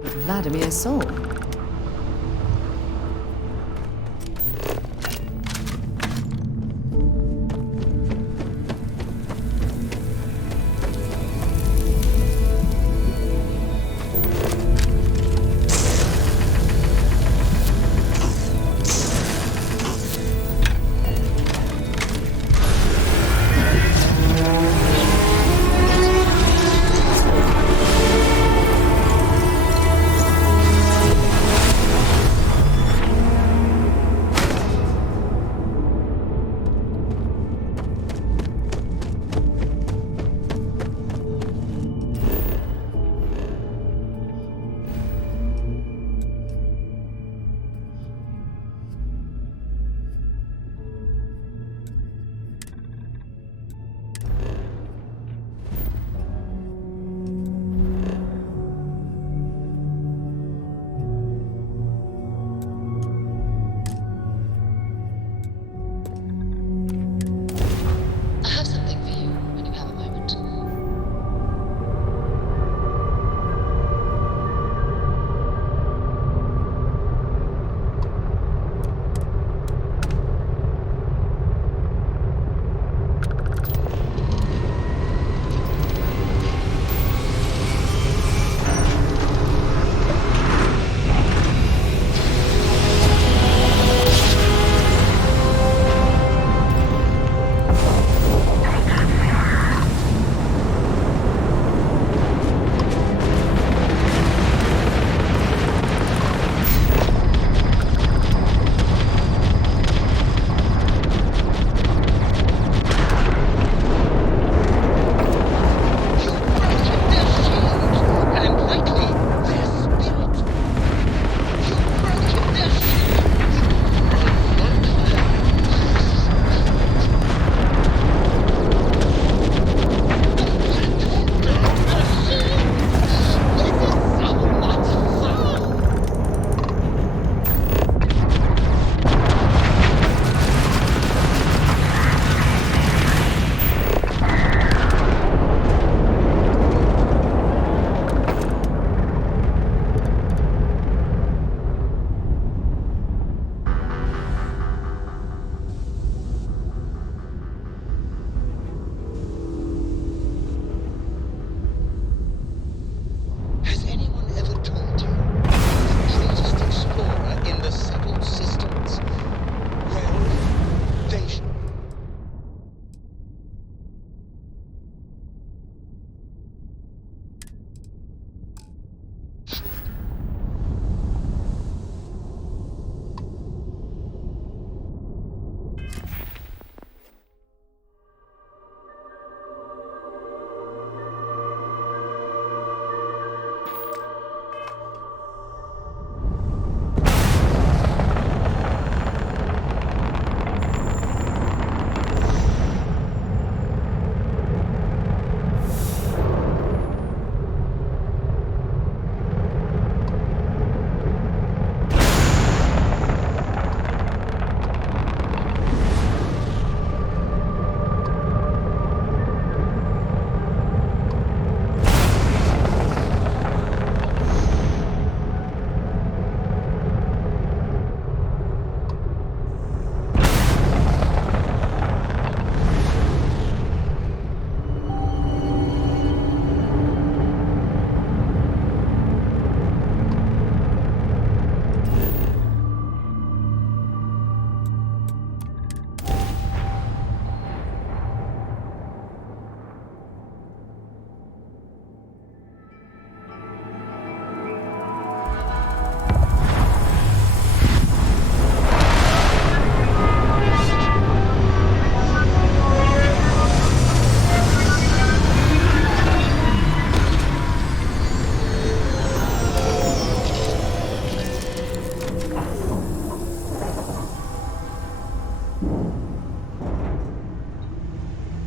with Vladimir's soul. I have something for you when you have a moment. Has anyone ever told you the greatest explorer in the settled systems? Well, they should.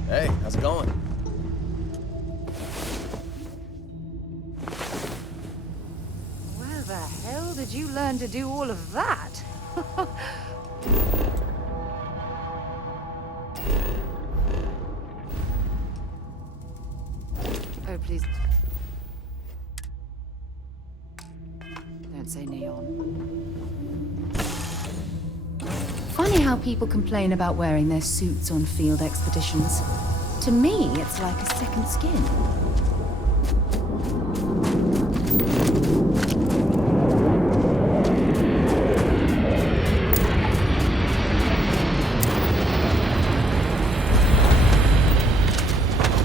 Hey, how's it going? Where the hell did you learn to do all of that? Don't say neon. Funny how people complain about wearing their suits on field expeditions. To me, it's like a second skin.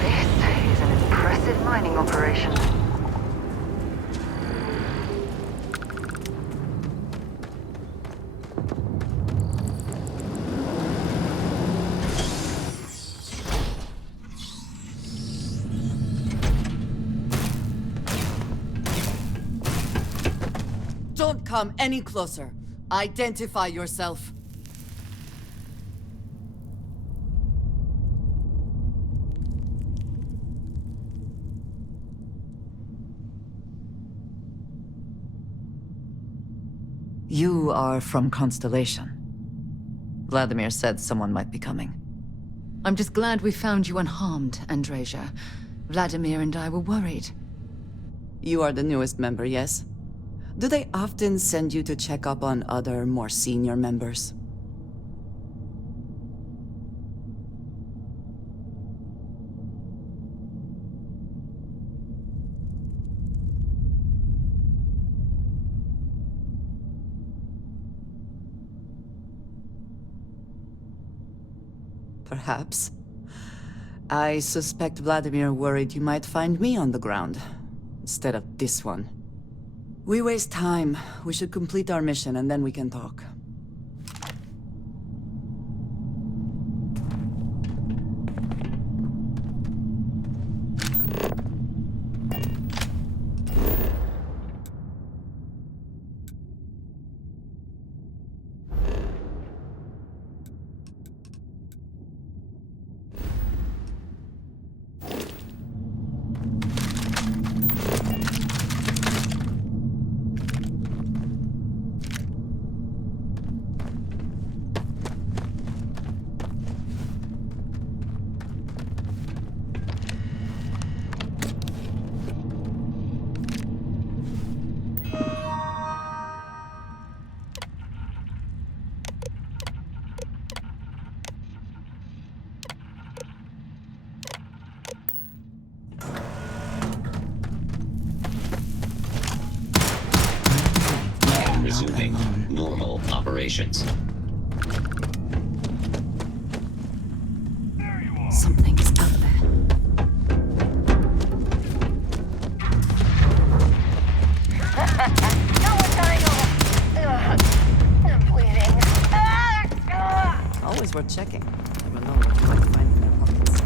This is an impressive mining operation. Don't come any closer. Identify yourself. You are from Constellation. Vladimir said someone might be coming. I'm just glad we found you unharmed, Andreja. Vladimir and I were worried. You are the newest member, yes? Do they often send you to check up on other, more senior members? Perhaps. I suspect Vladimir worried you might find me on the ground, instead of this one. We waste time. We should complete our mission and then we can talk. Resuming normal operations. Something is out there. No one died. I'm bleeding. Always worth checking. Never know what you might find in their pockets.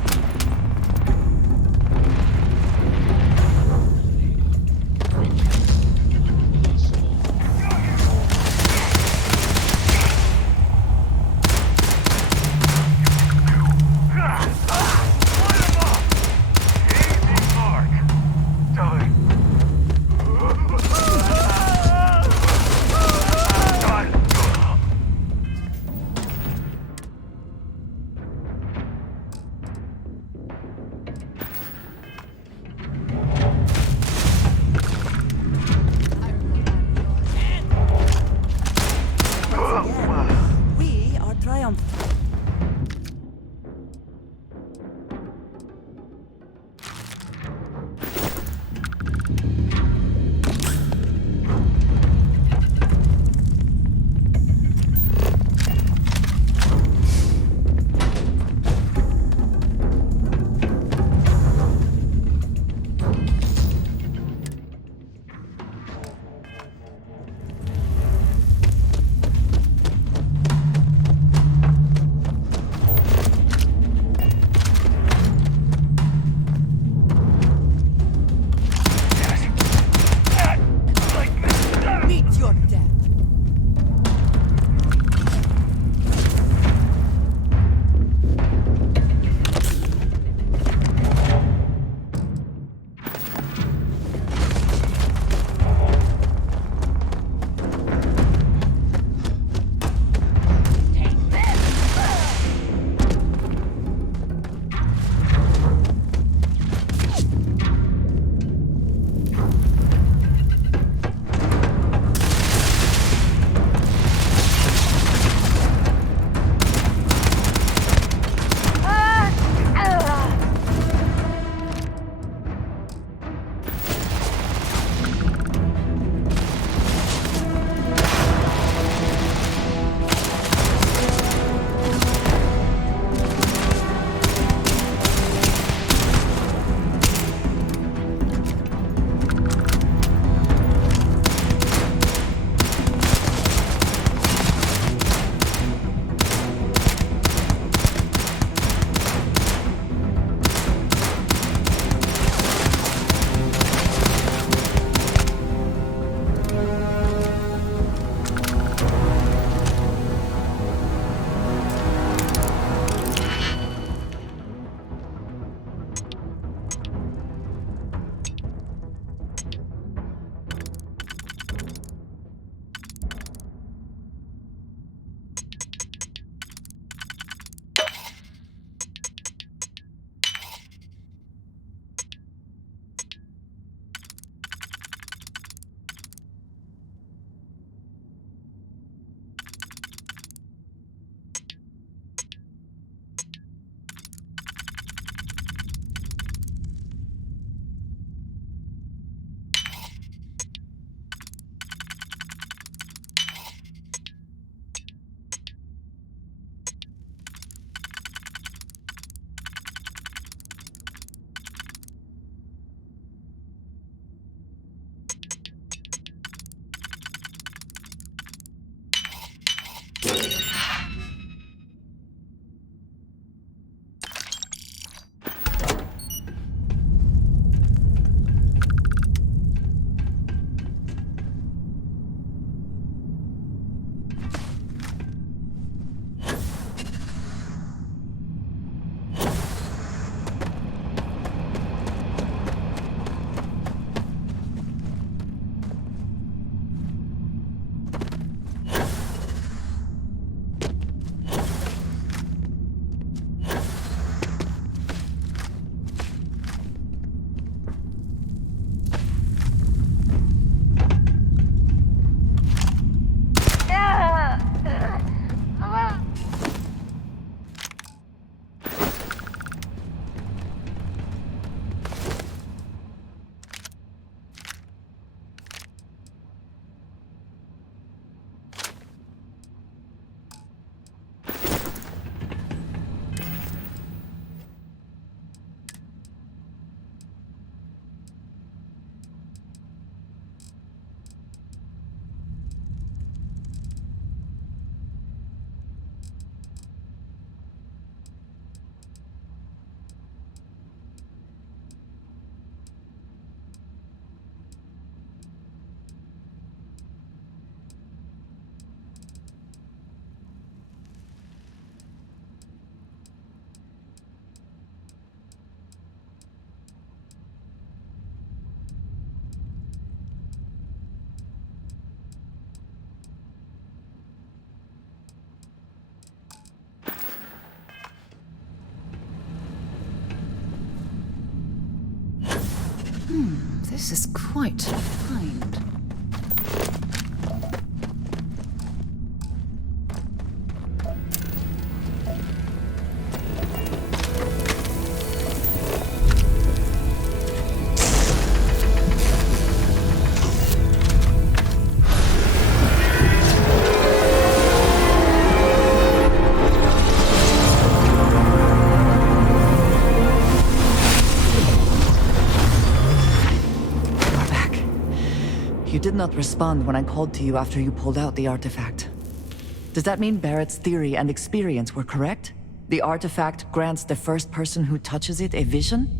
This is quite a find. You did not respond when I called to you after you pulled out the artifact. Does that mean Barrett's theory and experience were correct? The artifact grants the first person who touches it a vision?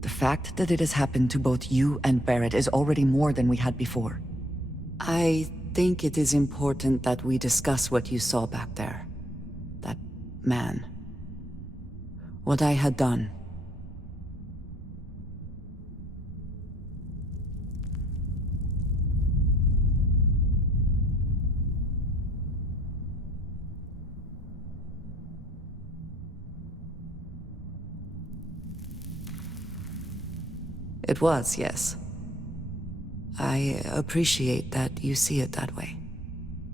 The fact that it has happened to both you and Barrett is already more than we had before. I think it is important that we discuss what you saw back there. That man. What I had done. It was, yes. I appreciate that you see it that way.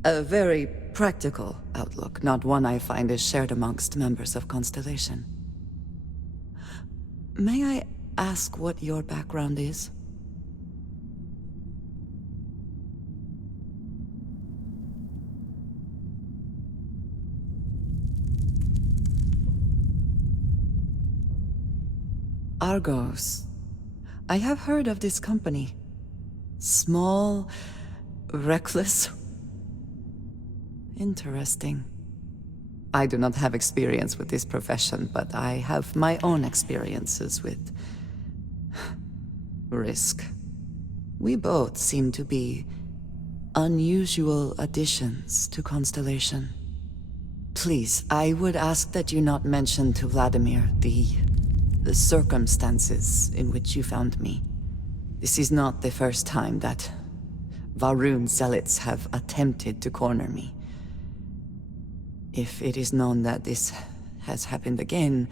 A very practical outlook, not one I find is shared amongst members of Constellation. May I ask what your background is? Argos. I have heard of this company. Small, reckless. Interesting. I do not have experience with this profession, but I have my own experiences with risk. We both seem to be unusual additions to Constellation. Please, I would ask that you not mention to Vladimir the circumstances in which you found me. This is not the first time that Varun zealots have attempted to corner me. If it is known that this has happened again,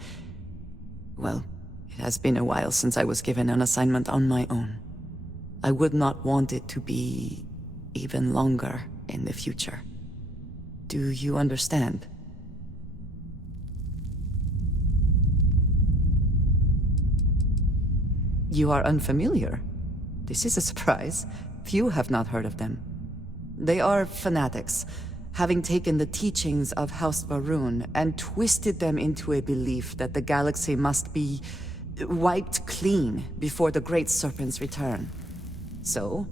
well, it has been a while since I was given an assignment on my own. I would not want it to be even longer in the future. Do you understand? You are unfamiliar. This is a surprise. Few have not heard of them. They are fanatics, having taken the teachings of House Varun and twisted them into a belief that the galaxy must be wiped clean before the Great Serpent's return. So,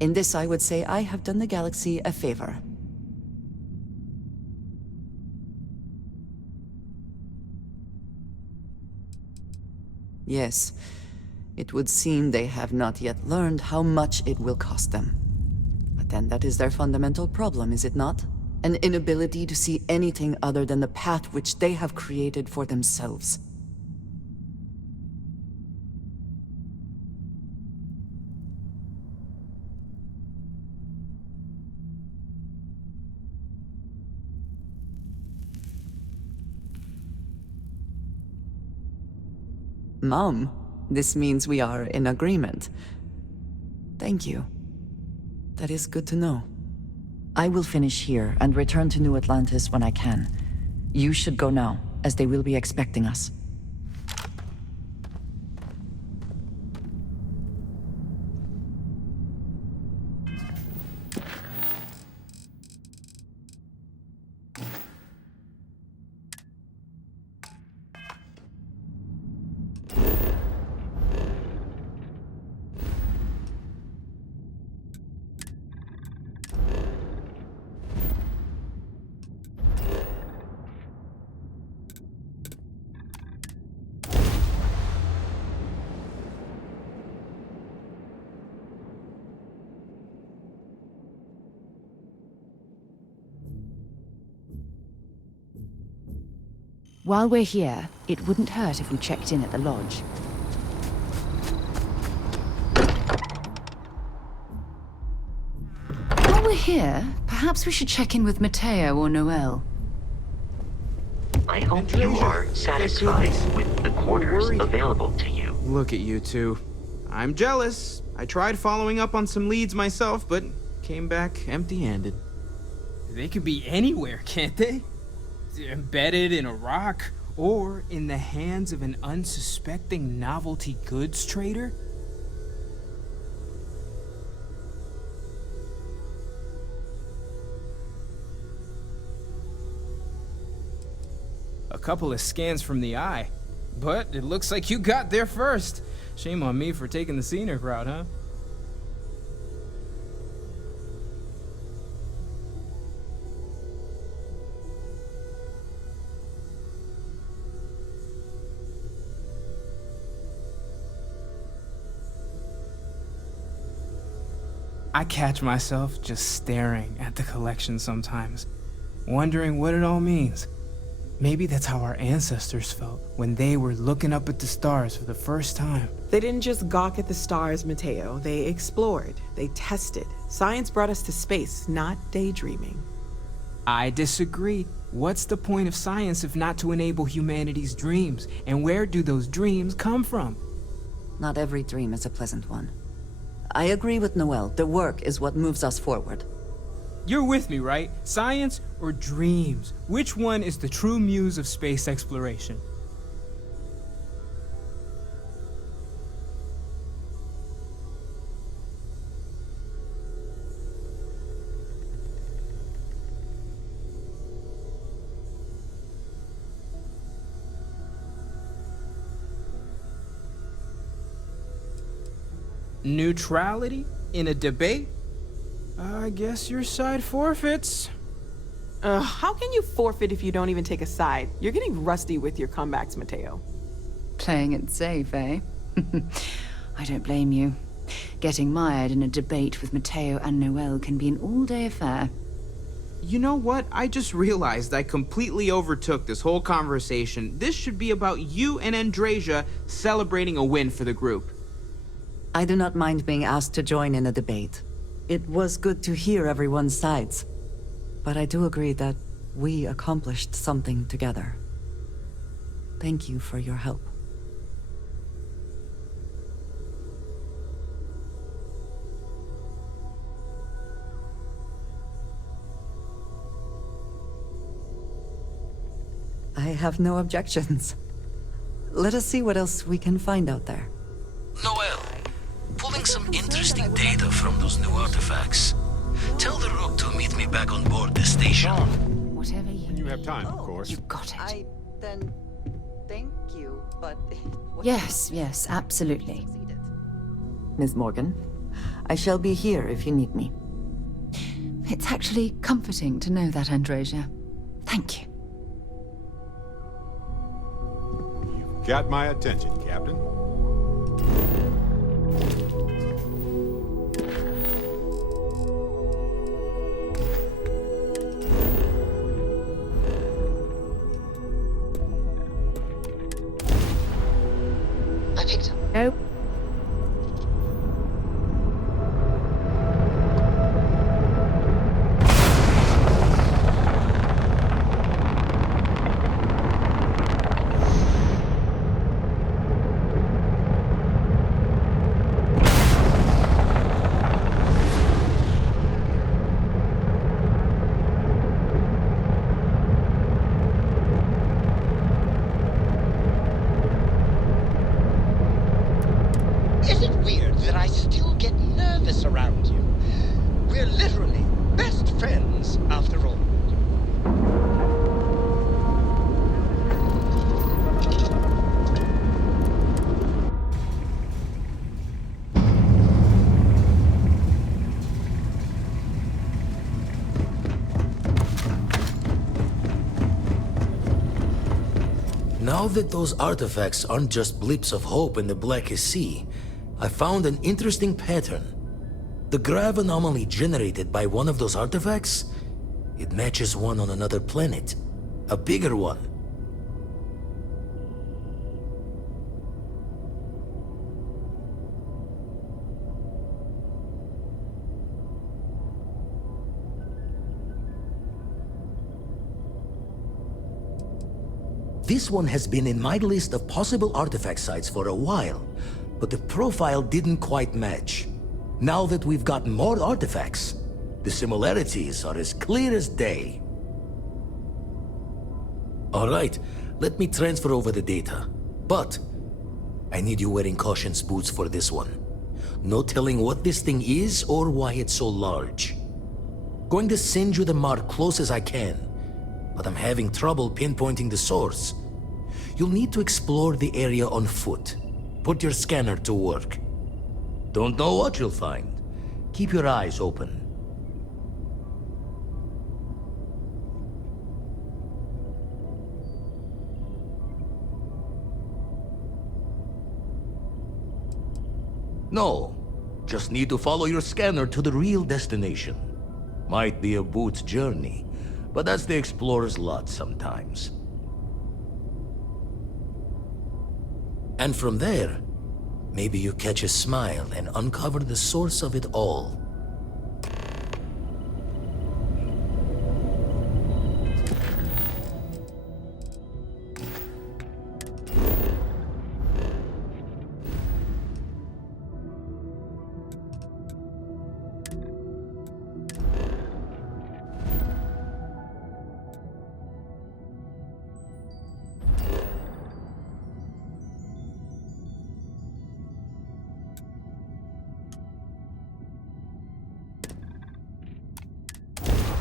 in this I would say I have done the galaxy a favor. Yes. It would seem they have not yet learned how much it will cost them. But then that is their fundamental problem, is it not? An inability to see anything other than the path which they have created for themselves. Mom, this means we are in agreement. Thank you. That is good to know. I will finish here and return to New Atlantis when I can. You should go now, as they will be expecting us. While we're here, it wouldn't hurt if we checked in at the lodge. we're here, perhaps we should check in with Mateo or Noel. I hope you are satisfied with the quarters available to you. Look at you two. I'm jealous. I tried following up on some leads myself, but came back empty-handed. They could be anywhere, can't they? Embedded in a rock, or in the hands of an unsuspecting novelty goods trader? A couple of scans from the eye, but it looks like you got there first. Shame on me for taking the scenic route, huh? I catch myself just staring at the collection sometimes, wondering what it all means. Maybe that's how our ancestors felt when they were looking up at the stars for the first time. They didn't just gawk at the stars, Mateo. They explored. They tested. Science brought us to space, not daydreaming. I disagree. What's the point of science if not to enable humanity's dreams? And where do those dreams come from? Not every dream is a pleasant one. I agree with Noel. The work is what moves us forward. You're with me, right? Science or dreams? Which one is the true muse of space exploration? Neutrality in a debate? I guess your side forfeits. How can you forfeit if you don't even take a side? You're getting rusty with your comebacks, Mateo. Playing it safe, eh? I don't blame you. Getting mired in a debate with Mateo and Noel can be an all-day affair. You know what? I just realized I completely overtook this whole conversation. This should be about you and Andreja celebrating a win for the group. I do not mind being asked to join in a debate. It was good to hear everyone's sides. But I do agree that we accomplished something together. Thank you for your help. I have no objections. Let us see what else we can find out there. Noel, pulling some interesting data from those new artifacts. Tell the Rook to meet me back on board the station. Whatever you have time, of course. You got it. Then thank you, but... Yes, absolutely. Ms. Morgan, I shall be here if you need me. It's actually comforting to know that, Andreja. Thank you. Got my attention, Captain. I picked up. Nope. Is it weird that I still get nervous around you? We're literally best friends, after all. Now that those artifacts aren't just blips of hope in the blackest sea, I found an interesting pattern. The grav anomaly generated by one of those artifacts, it matches one on another planet. A bigger one. This one has been in my list of possible artifact sites for a while, but the profile didn't quite match. Now that we've gotten more artifacts, the similarities are as clear as day. All right, let me transfer over the data. But I need you wearing caution's boots for this one. No telling what this thing is or why it's so large. Going to send you the mark close as I can, but I'm having trouble pinpointing the source. You'll need to explore the area on foot. Put your scanner to work. Don't know what you'll find. Keep your eyes open. No, just need to follow your scanner to the real destination. Might be a boot's journey, but that's the explorer's lot sometimes. And from there, maybe you catch a smile and uncover the source of it all.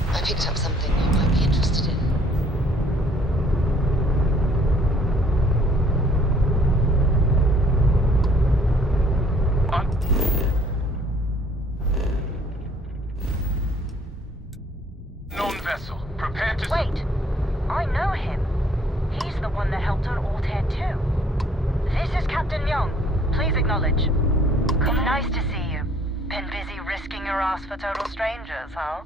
I picked up something you might be interested in. Known vessel. Prepare to... Wait! I know him. He's the one that helped on Altair 2. This is Captain Young. Please acknowledge. Nice to see you. Been busy risking your ass for total strangers, huh?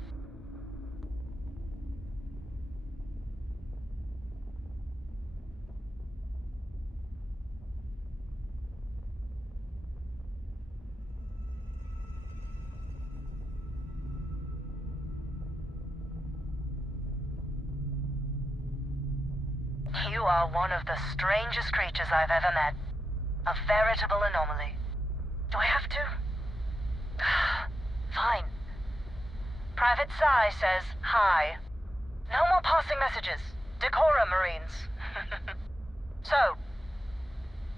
You are one of the strangest creatures I've ever met. A veritable anomaly. Do I have to? Fine. Private Psy says hi. No more passing messages. Decorum, Marines. So,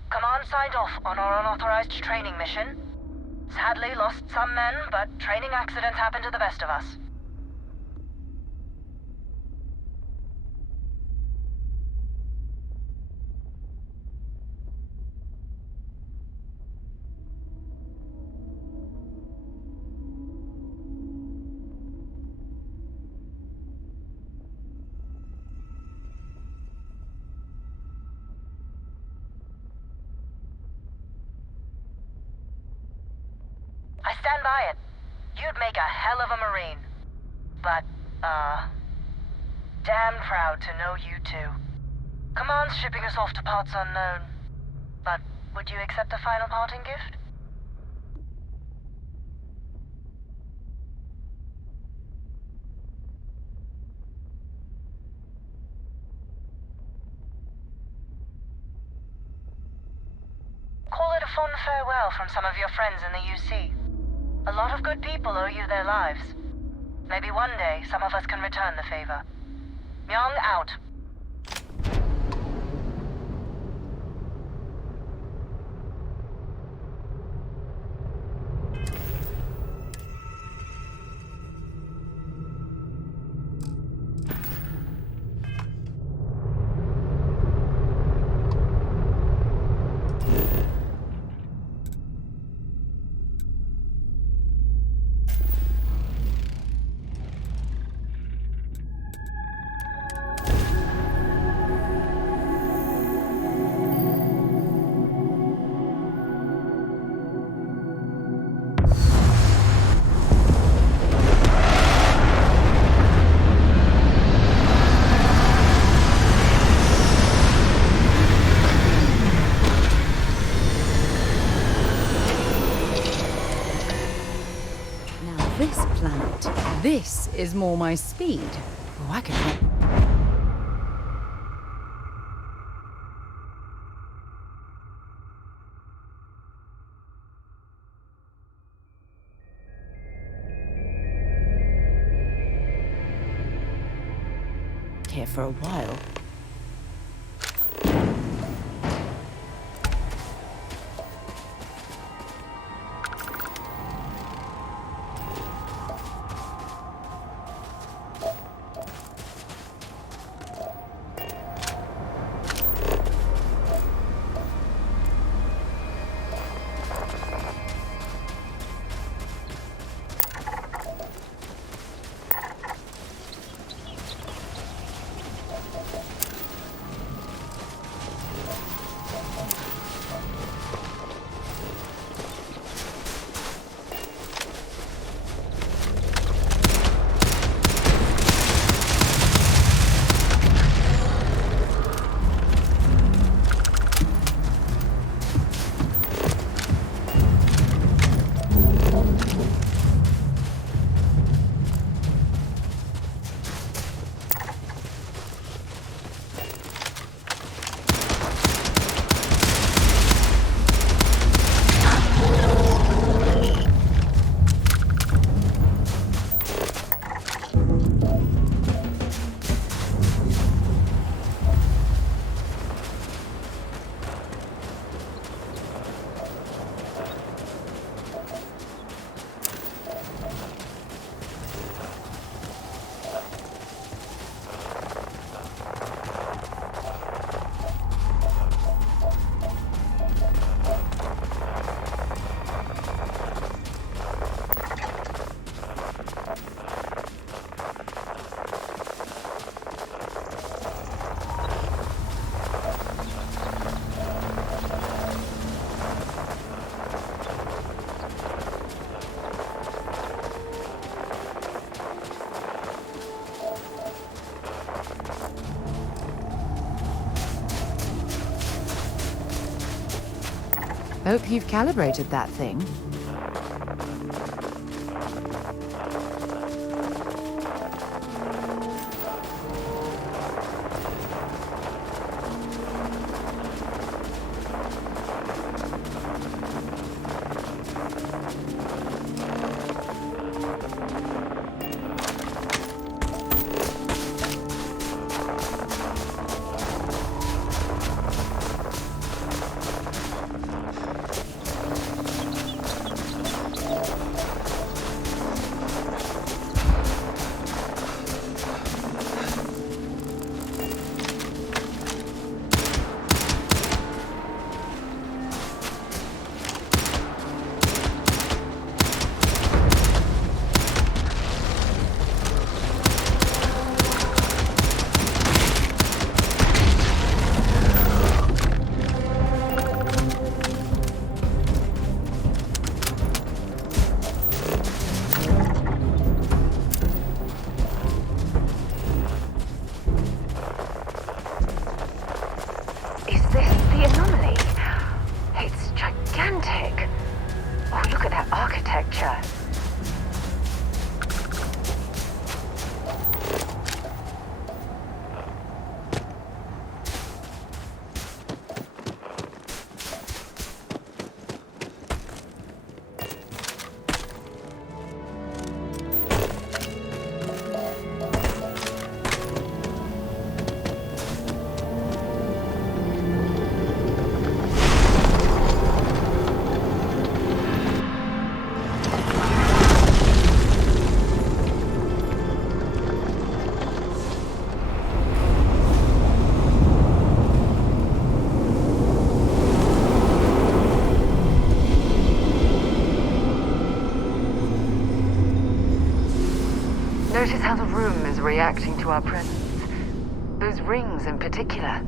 Command signed off on our unauthorized training mission. Sadly lost some men, but training accidents happen to the best of us. I stand by it. You'd make a hell of a Marine. But, damn proud to know you too. Command's shipping us off to parts unknown. But would you accept a final parting gift? Call it a fond farewell from some of your friends in the UC. A lot of good people owe you their lives. Maybe one day some of us can return the favor. Young out. This planet, this is more my speed. Oh, I could... lived here for a while. Hope you've calibrated that thing. Notice how the room is reacting to our presence. Those rings in particular.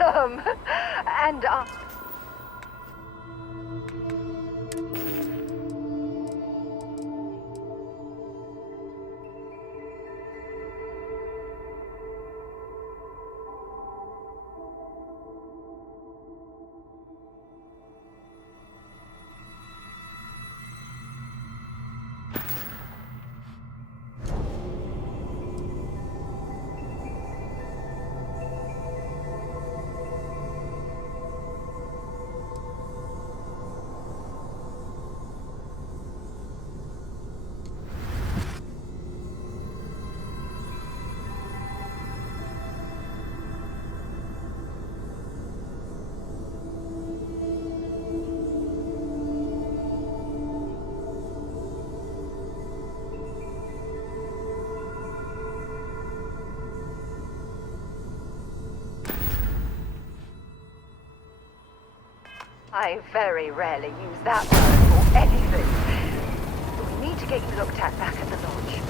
awesome! And, I very rarely use that word for anything. We need to get you looked at back at the lodge.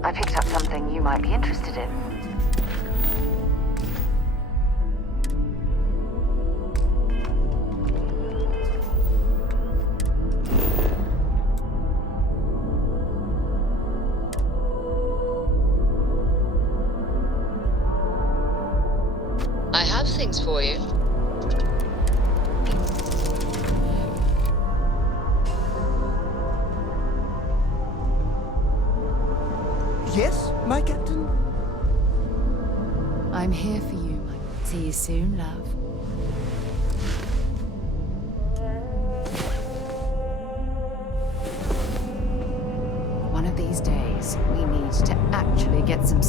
I picked up something you might be interested in. I have things for you. Yes, my captain? I'm here for you, my. See you soon, love. One of these days, we need to actually get some.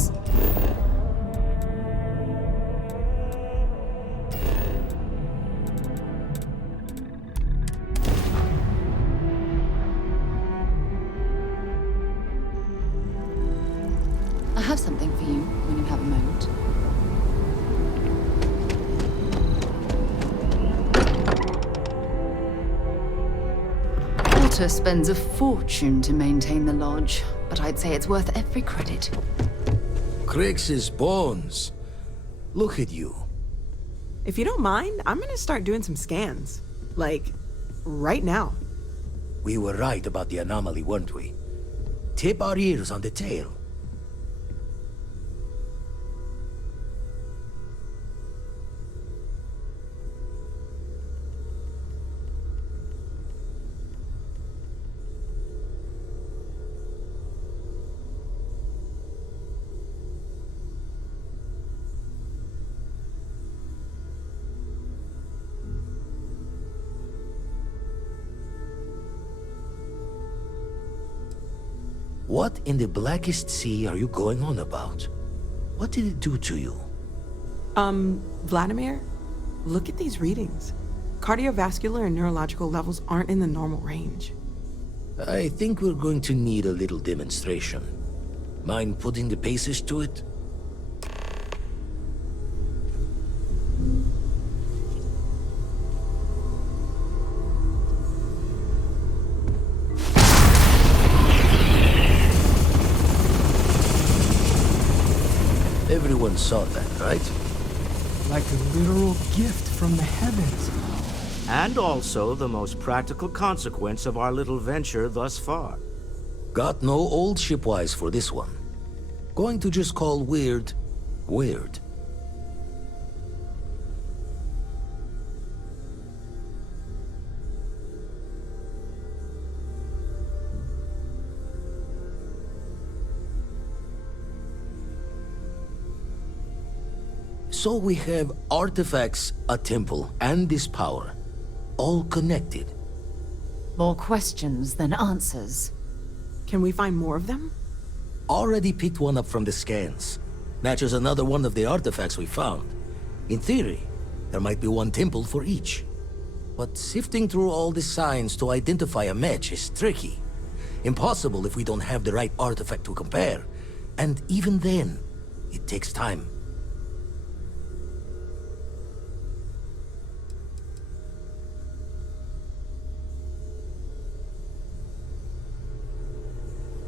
I have something for you when you have a moment. Walter spends a fortune to maintain the lodge, but I'd say it's worth every credit. Crix's bones. Look at you. If you don't mind, I'm gonna start doing some scans. Like, right now. We were right about the anomaly, weren't we? Tip our ears on the tail. What in the blackest sea are you going on about? What did it do to you? Vladimir, look at these readings. Cardiovascular and neurological levels aren't in the normal range. I think we're going to need a little demonstration. Mind putting the paces to it? Everyone saw that, right? like a literal gift from the heavens. And also the most practical consequence of our little venture thus far. Got no old shipwise for this one. Going to just call weird, weird. So we have artifacts, a temple, and this power. All connected. More questions than answers. Can we find more of them? Already picked one up from the scans. Matches another one of the artifacts we found. In theory, there might be one temple for each. But sifting through all the signs to identify a match is tricky. Impossible if we don't have the right artifact to compare. And even then, it takes time.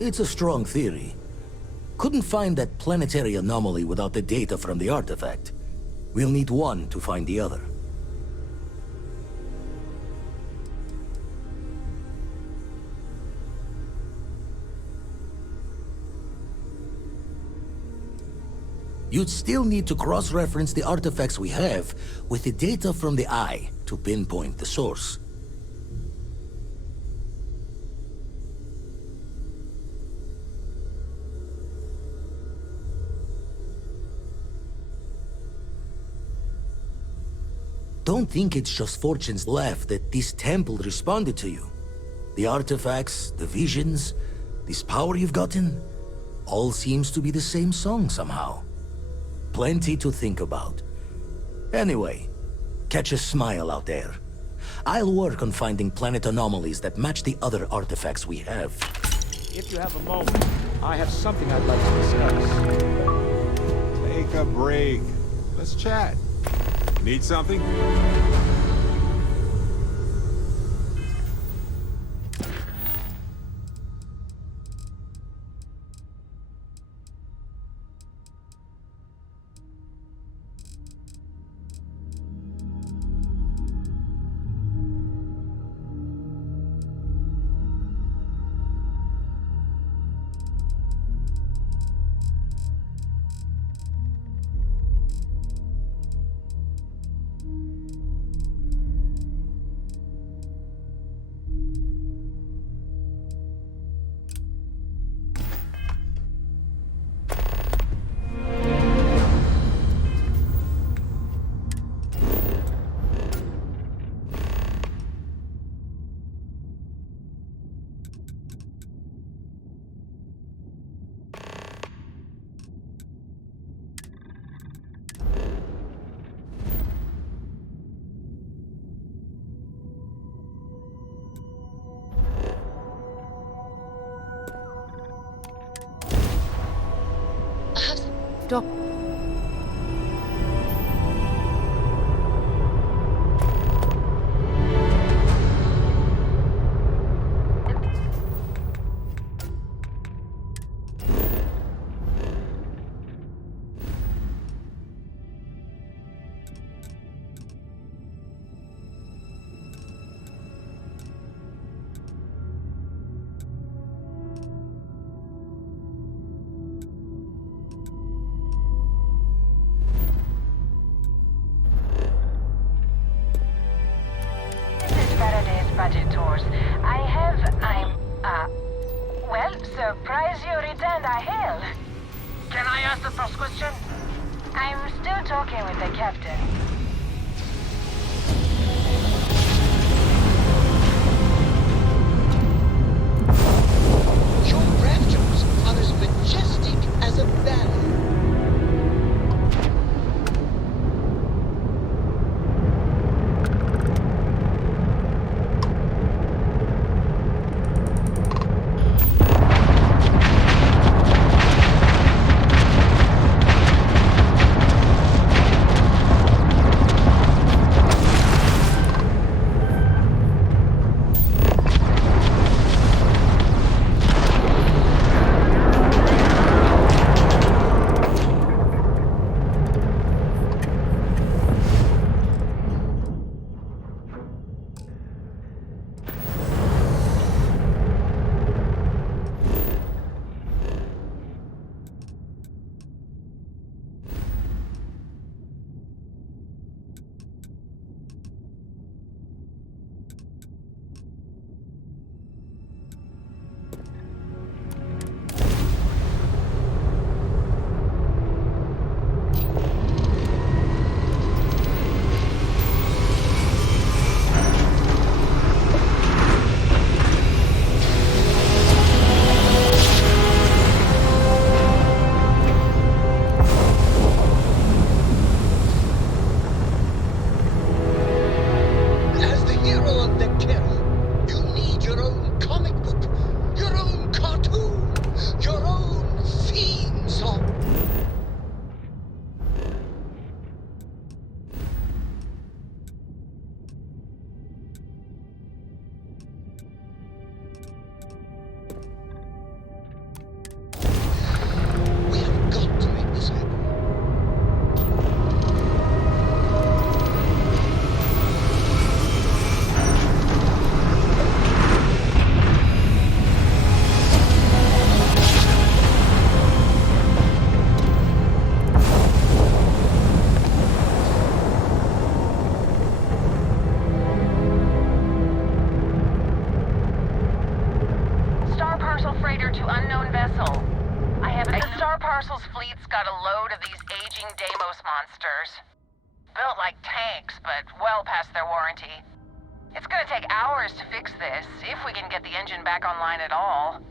It's a strong theory. Couldn't find that planetary anomaly without the data from the artifact. We'll need one to find the other. You'd still need to cross-reference the artifacts we have with the data from the Eye to pinpoint the source. Don't think it's just Fortune's laugh that this temple responded to you. The artifacts, the visions, this power you've gotten, all seems to be the same song somehow. Plenty to think about. Anyway, catch a smile out there. I'll work on finding planet anomalies that match the other artifacts we have. If you have a moment, I have something I'd like to discuss. Take a break. Let's chat. Need something? Stop. budget tours. Well, surprise you returned, I hail. Can I ask the first question? I'm still talking with the captain. Your raptors are as majestic as a valley. leaking Deimos monsters. Built like tanks, but well past their warranty. It's gonna take hours to fix this, if we can get the engine back online at all.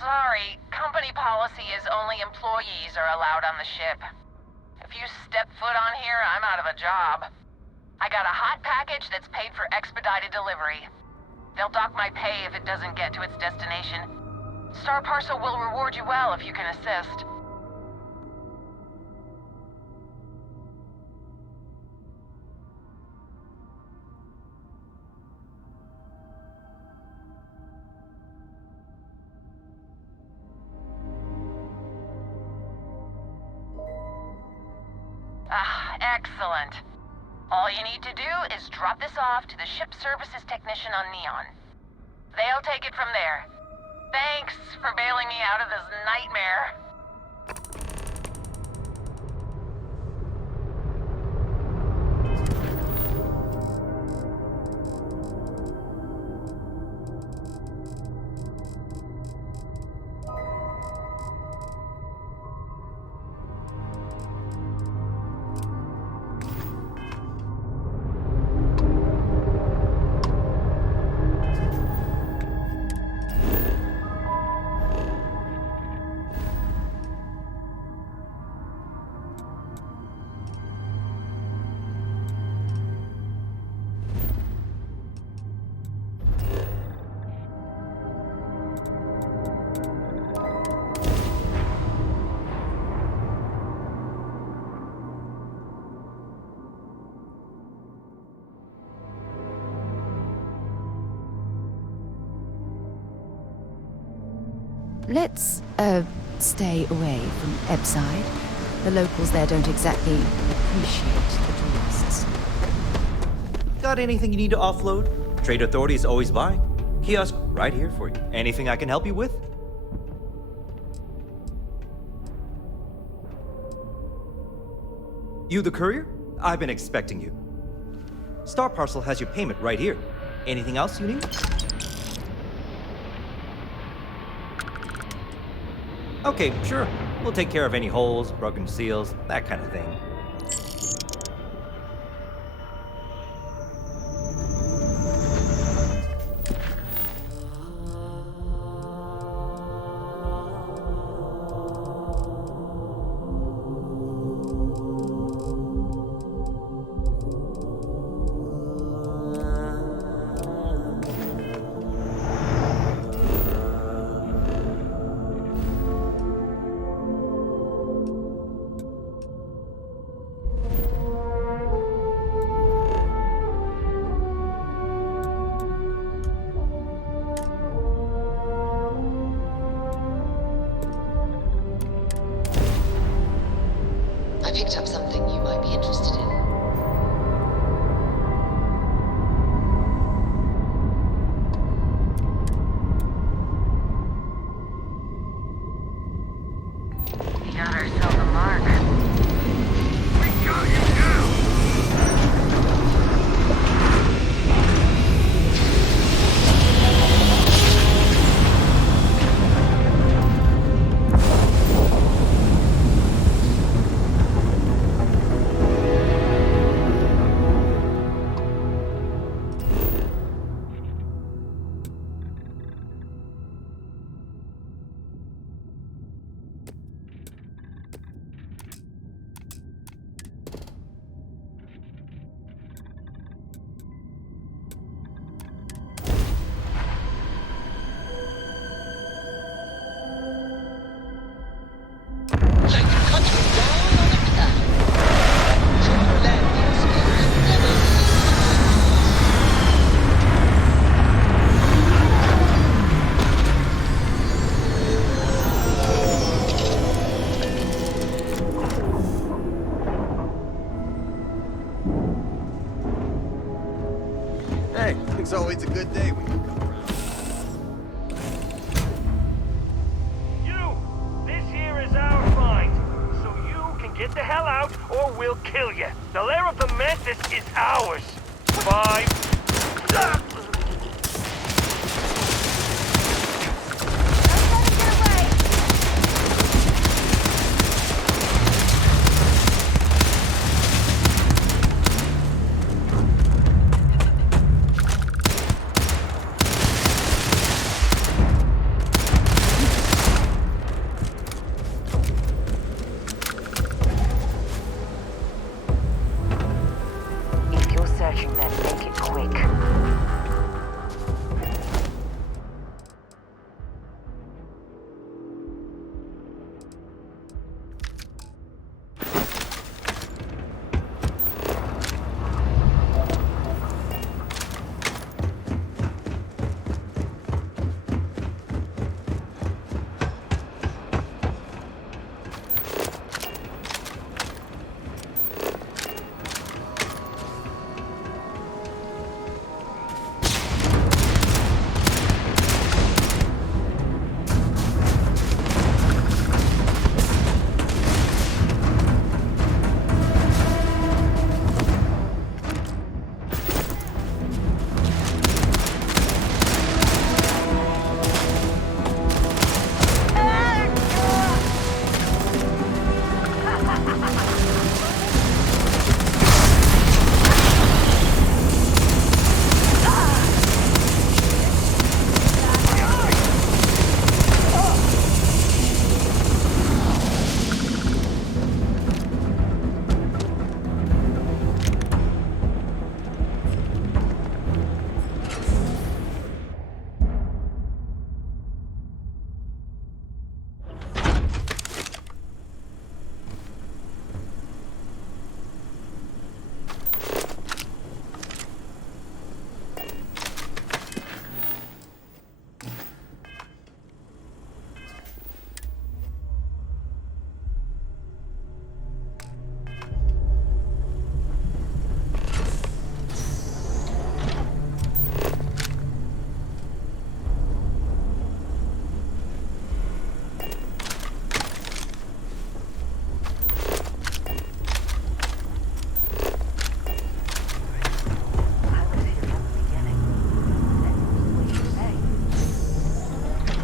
Sorry, company policy is only employees are allowed on the ship. If you step foot on here, I'm out of a job. I got a hot package that's paid for expedited delivery. They'll dock my pay if it doesn't get to its destination. Star Parcel will reward you well if you can assist. Ah, excellent. All you need to do is drop this off to the ship services technician on Neon. They'll take it from there. Thanks for bailing me out of this nightmare. Let's, stay away from Ebside. The locals there don't exactly appreciate the tourists. Got anything you need to offload? Trade Authority is always buying. Kiosk right here for you. Anything I can help you with? You the courier? I've been expecting you. Star Parcel has your payment right here. Anything else you need? Okay, sure. We'll take care of any holes, broken seals, that kind of thing. I picked up something you might be interested in. We got ourselves a mark. We got you now! Hey, it's always a good day when you come around. You! This here Get the hell out, or we'll kill you. The lair of the Mantis is ours. 5... If you're searching, then make it quick.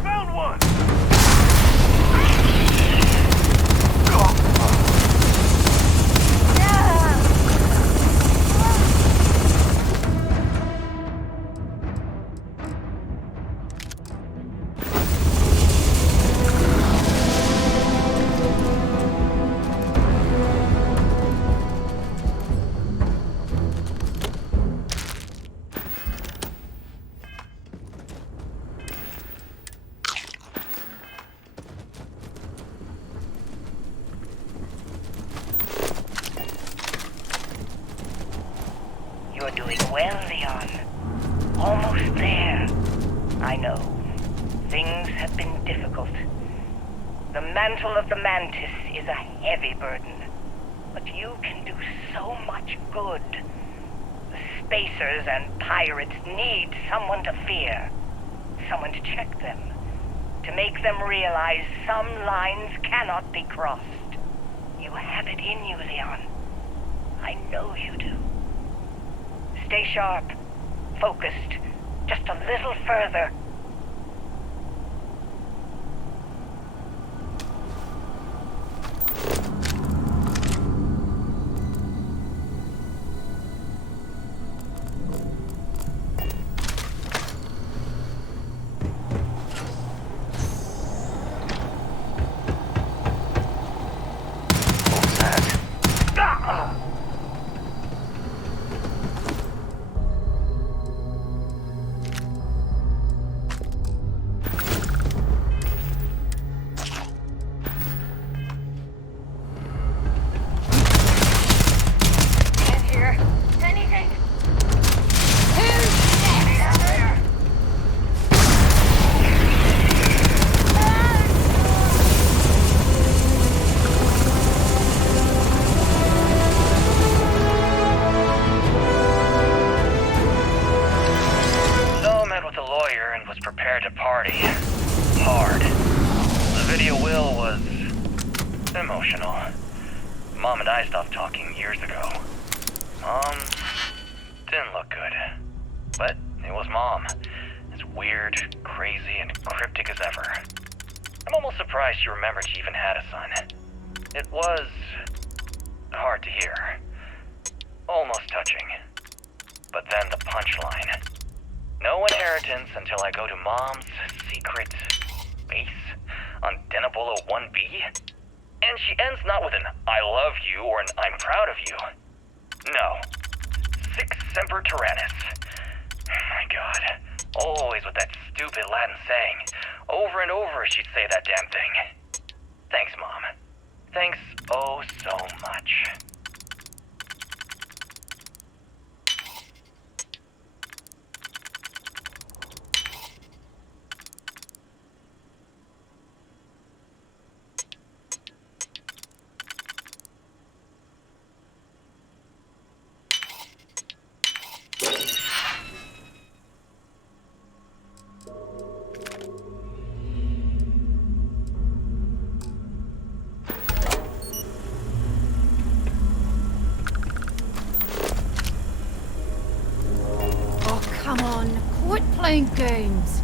Found one! You're doing well, Leon. Almost there. I know. Things have been difficult. The mantle of the Mantis is a heavy burden. But you can do so much good. The spacers and pirates need someone to fear. Someone to check them. To make them realize some lines cannot be crossed. You have it in you, Leon. I know you do. Stay sharp, focused, just a little further. some years ago. Mom didn't look good. But it was Mom. As weird, crazy, and cryptic as ever. I'm almost surprised she remembered she even had a son. It was hard to hear. Almost touching. But then the punchline. No inheritance until I go to Mom's secret base on Denabolo 1B. And she ends not with an I love you or an I'm proud of you. No. Sic semper tyrannis. My God. Always with that stupid Latin saying. Over and over she'd say that damn thing. Thanks, Mom. Thanks oh so much. Oh, come on. Quit playing games.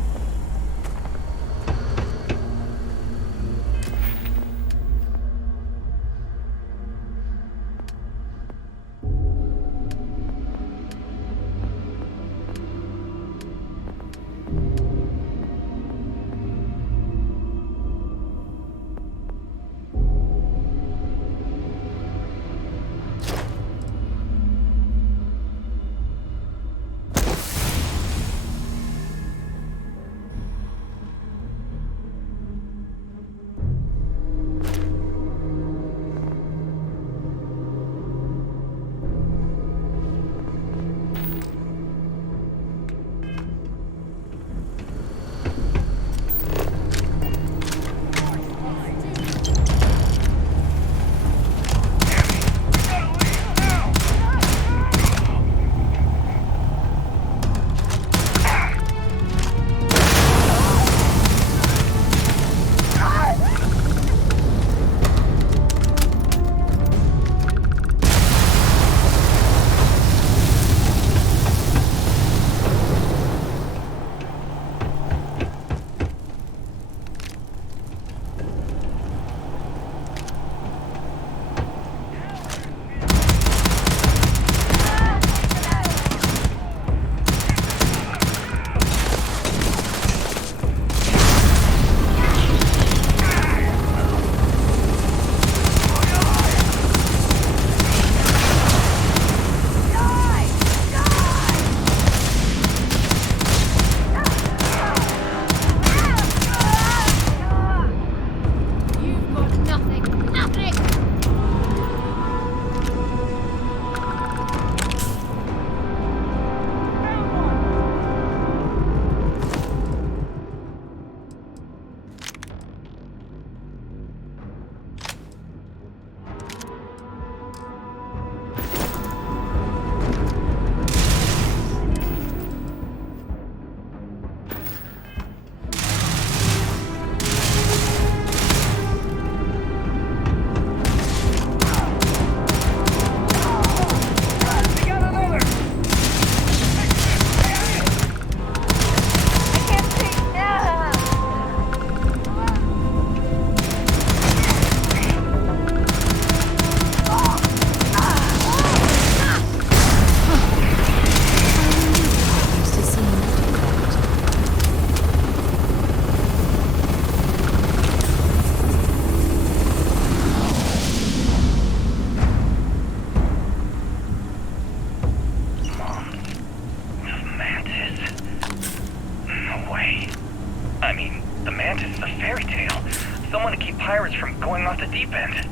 pirates from going off the deep end.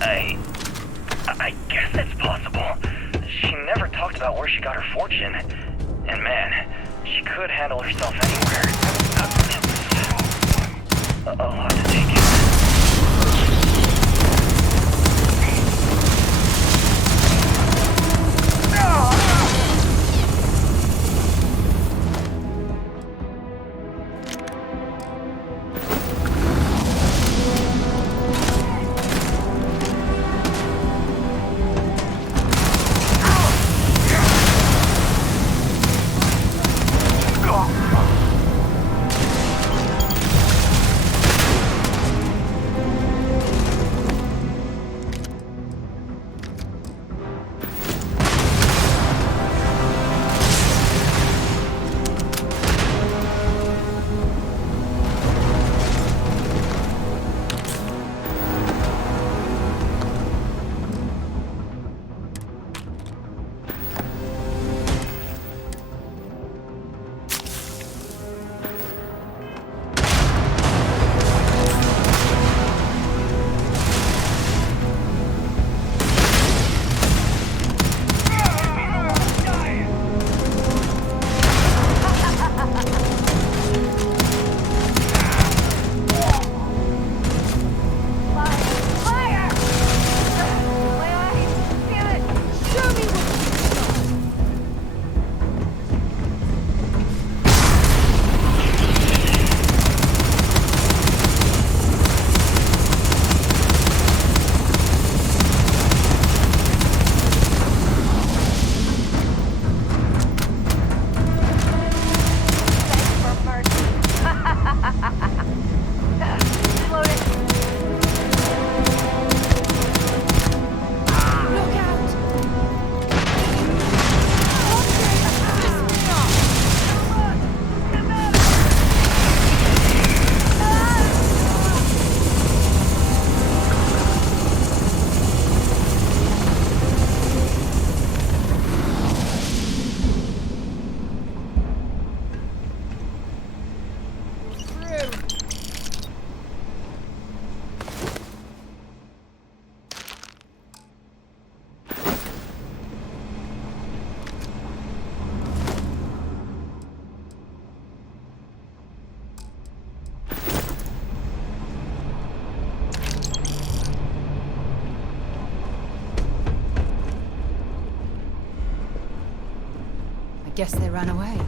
I guess it's possible. She never talked about where she got her fortune. And man, she could handle herself anywhere. It's a lot to take in. guess they ran away.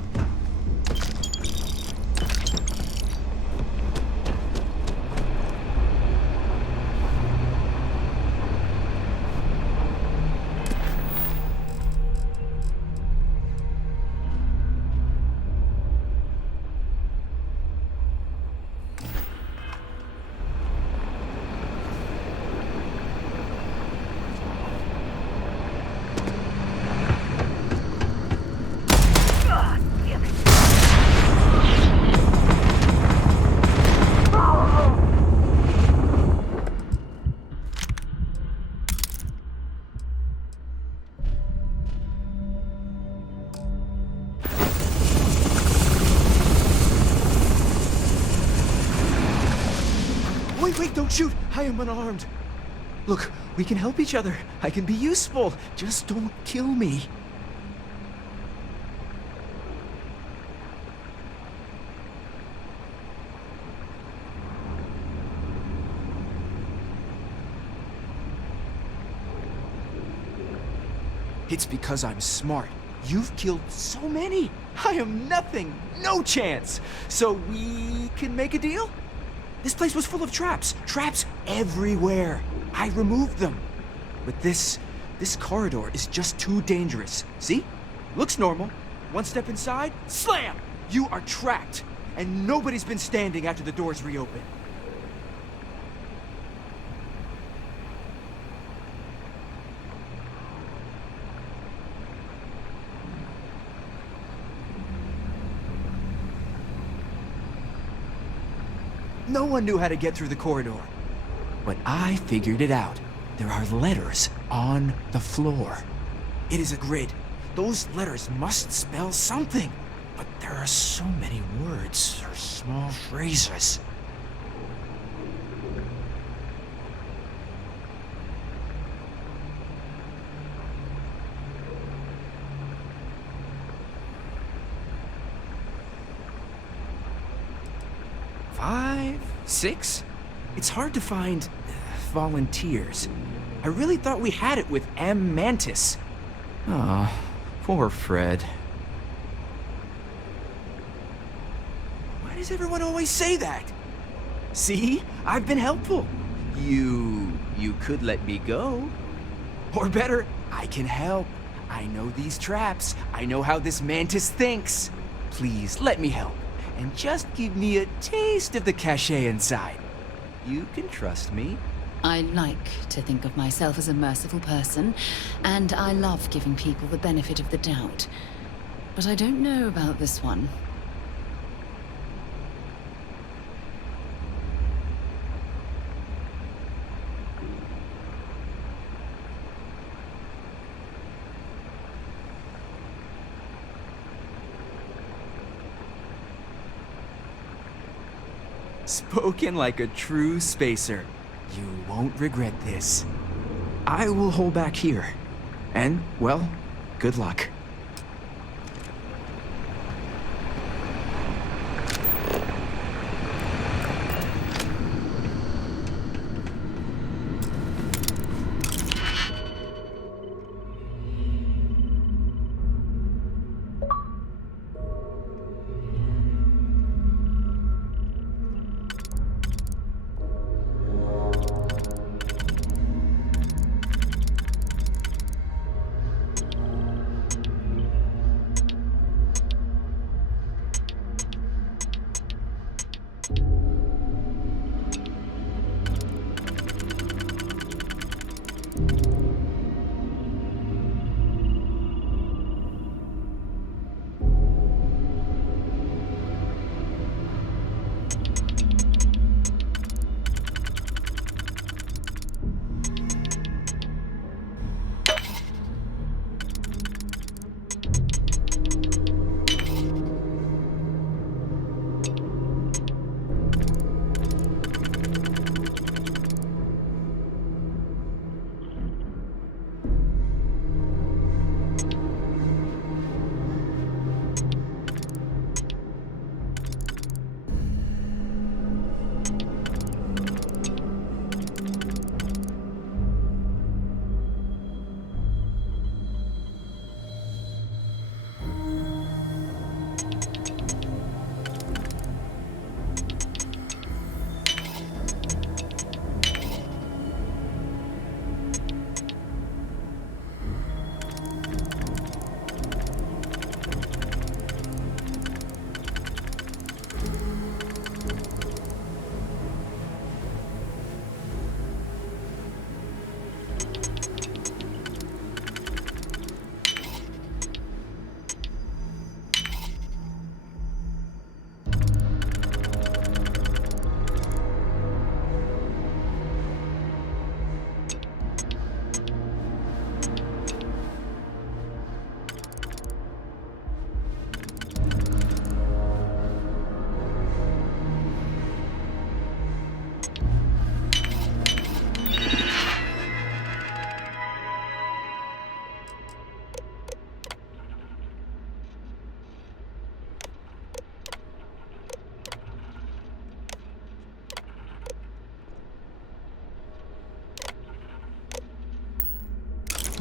Wait, don't shoot! I am unarmed. Look, we can help each other. I can be useful. Just don't kill me. It's because I'm smart. You've killed so many. I am nothing. No chance. So we can make a deal? This place was full of traps. Traps everywhere. I removed them. But this corridor is just too dangerous. See? Looks normal. One step inside, slam! You are trapped. And nobody's been standing after the doors reopen. No one knew how to get through the corridor. But I figured it out. There are letters on the floor. It is a grid. Those letters must spell something. But there are so many words or small phrases. Five, six? It's hard to find volunteers. I really thought we had it with M. Mantis. Ah, poor Fred. Why does everyone always say that? See? I've been helpful. You could let me go. Or better, I can help. I know these traps. I know how this Mantis thinks. Please, let me help. And just give me a taste of the cachet inside. You can trust me. I like to think of myself as a merciful person, and I love giving people the benefit of the doubt. But I don't know about this one. Spoken like a true spacer. You won't regret this. I will hold back here. And, well, good luck.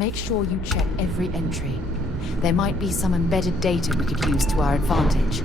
Make sure you check every entry. There might be some embedded data we could use to our advantage.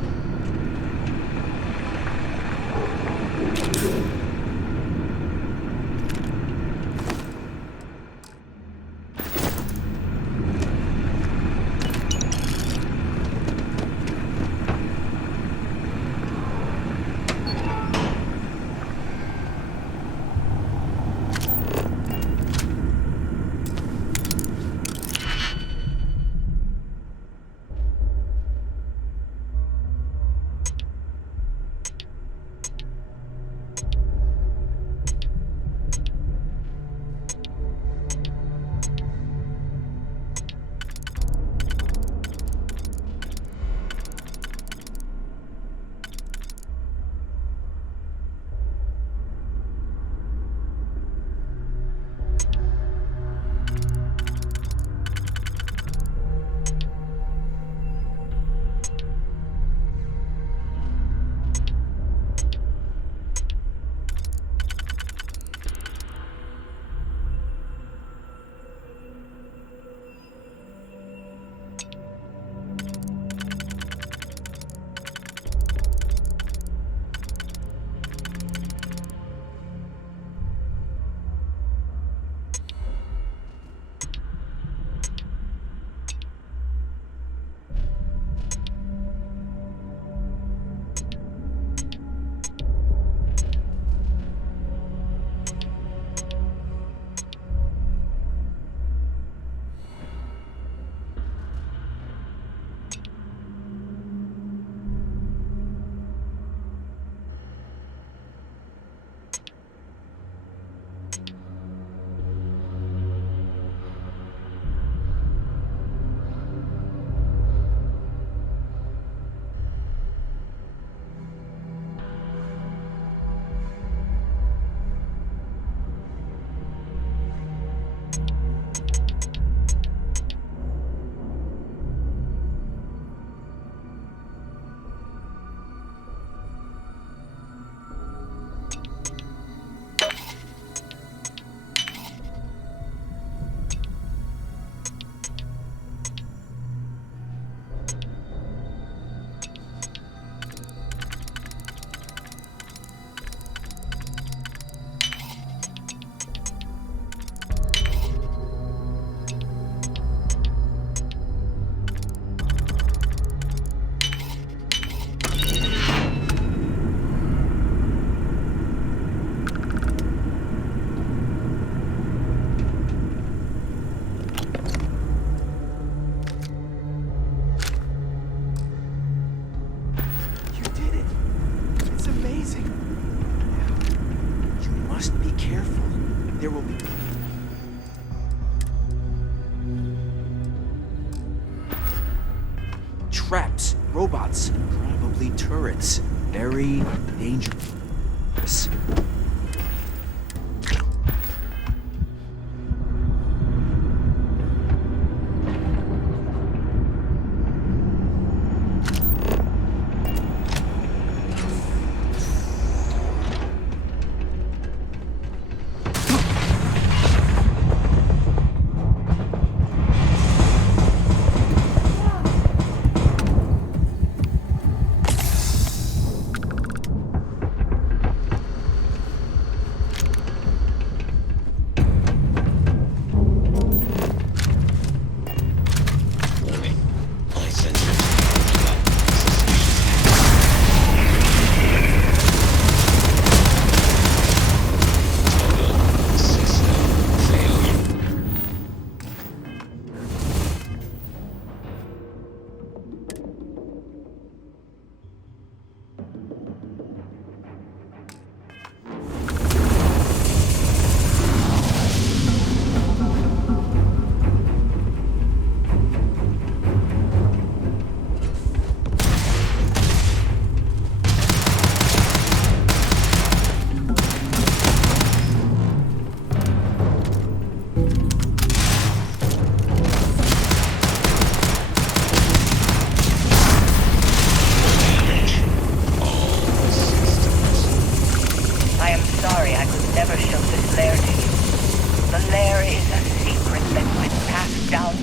traps, robots, probably turrets. Very dangerous.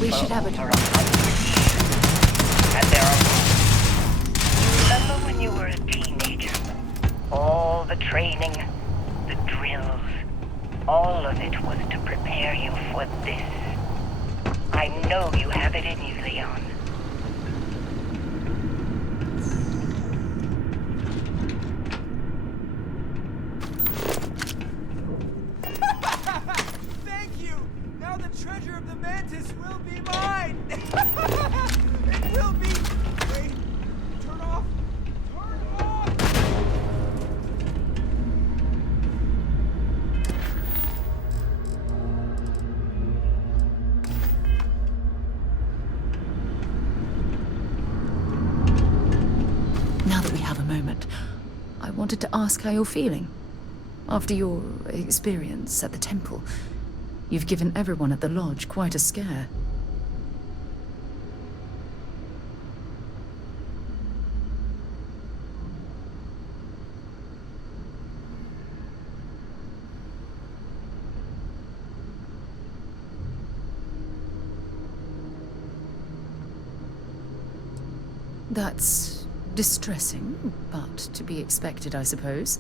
We should have a over 100 years. And there are... Remember when you were a teenager? All the training, the drills, all of it was to prepare you for this. I know you have it in you, Leon. Thank you! Now the treasure of the Mantis will be mine! It will be... Wait, turn off! Turn off! Now that we have a moment, I wanted to ask how you're feeling. After your experience at the temple, you've given everyone at the lodge quite a scare. That's distressing, but to be expected, I suppose.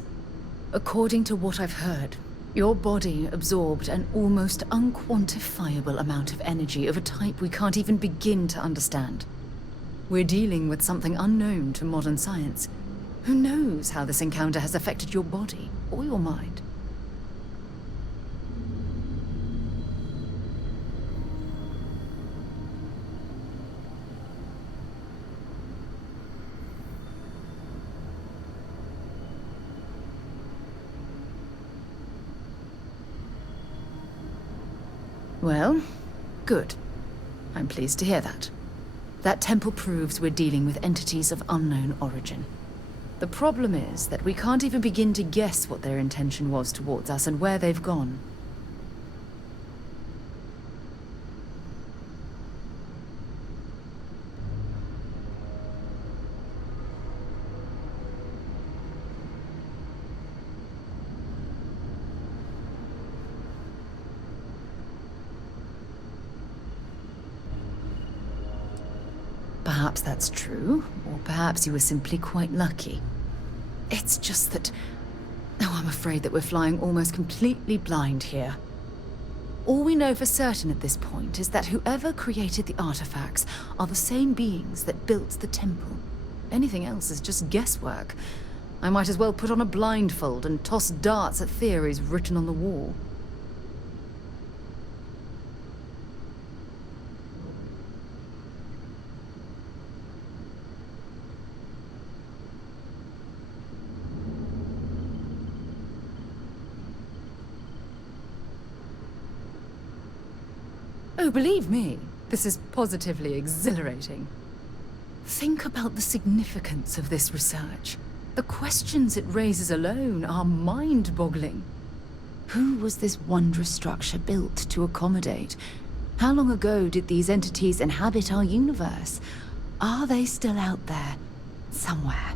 According to what I've heard, your body absorbed an almost unquantifiable amount of energy of a type we can't even begin to understand. We're dealing with something unknown to modern science. Who knows how this encounter has affected your body or your mind? Well, good. I'm pleased to hear that. That temple proves we're dealing with entities of unknown origin. The problem is that we can't even begin to guess what their intention was towards us and where they've gone. Perhaps that's true, or perhaps you were simply quite lucky. It's just that... Oh, I'm afraid that we're flying almost completely blind here. All we know for certain at this point is that whoever created the artifacts are the same beings that built the temple. Anything else is just guesswork. I might as well put on a blindfold and toss darts at theories written on the wall. Oh, believe me, this is positively exhilarating. Think about the significance of this research. The questions it raises alone are mind-boggling. Who was this wondrous structure built to accommodate? How long ago did these entities inhabit our universe? Are they still out there, somewhere?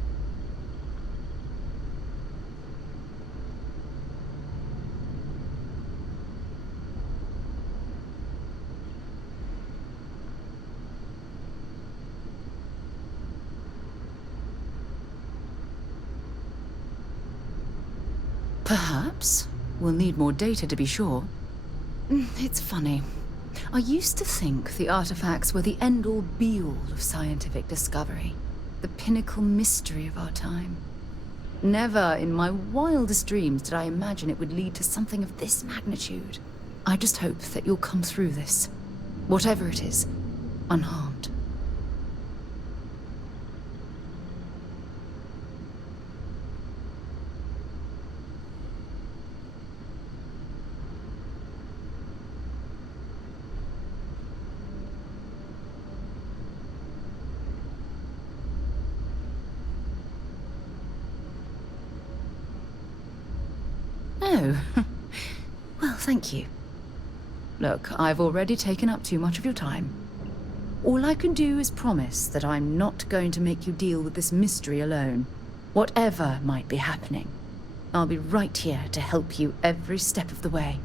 Perhaps. We'll need more data to be sure. It's funny. I used to think the artifacts were the end-all be-all of scientific discovery. The pinnacle mystery of our time. Never in my wildest dreams did I imagine it would lead to something of this magnitude. I just hope that you'll come through this, whatever it is, unharmed. Oh, well, thank you. Look, I've already taken up too much of your time. All I can do is promise that I'm not going to make you deal with this mystery alone. Whatever might be happening, I'll be right here to help you every step of the way.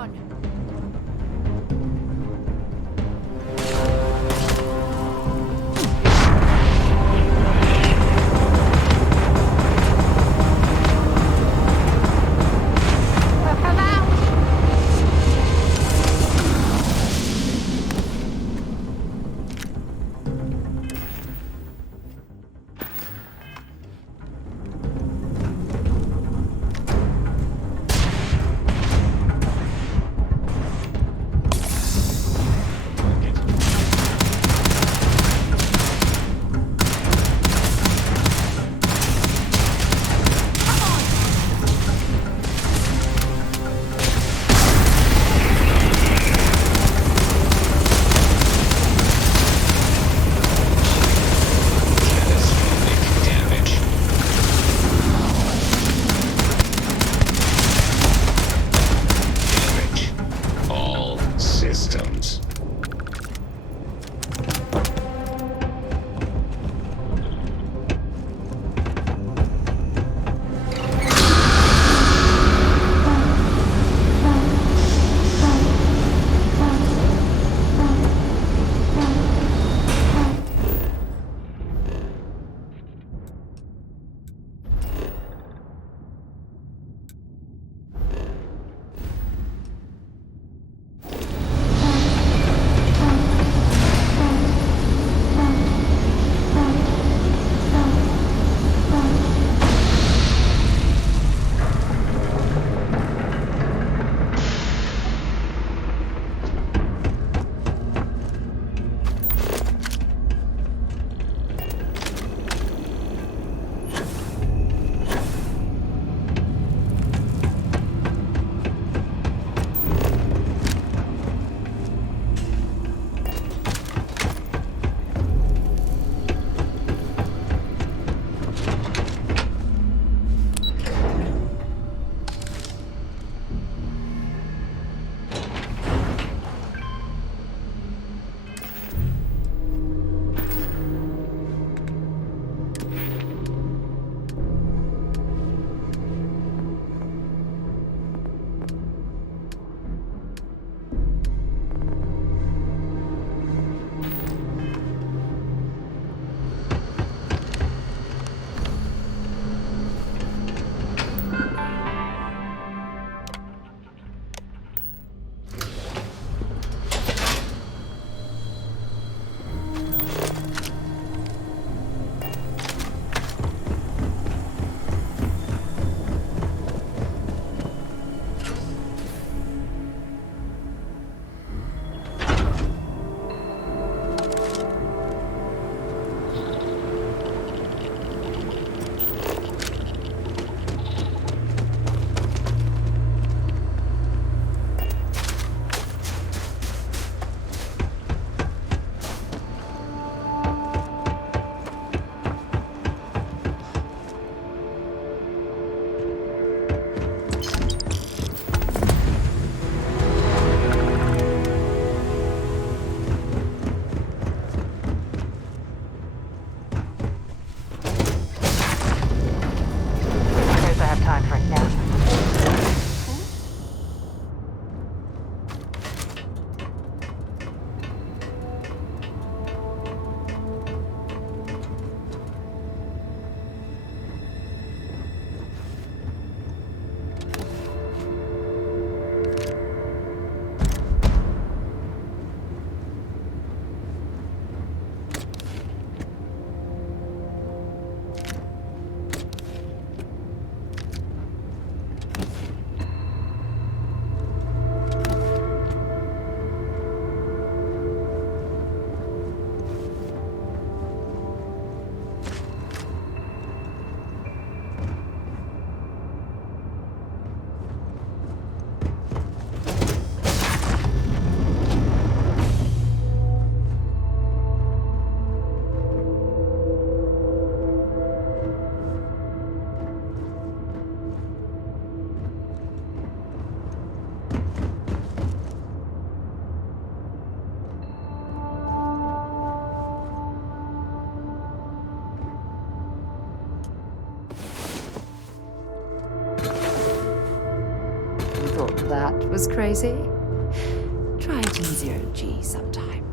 run. That was crazy. Try it in 0G sometime.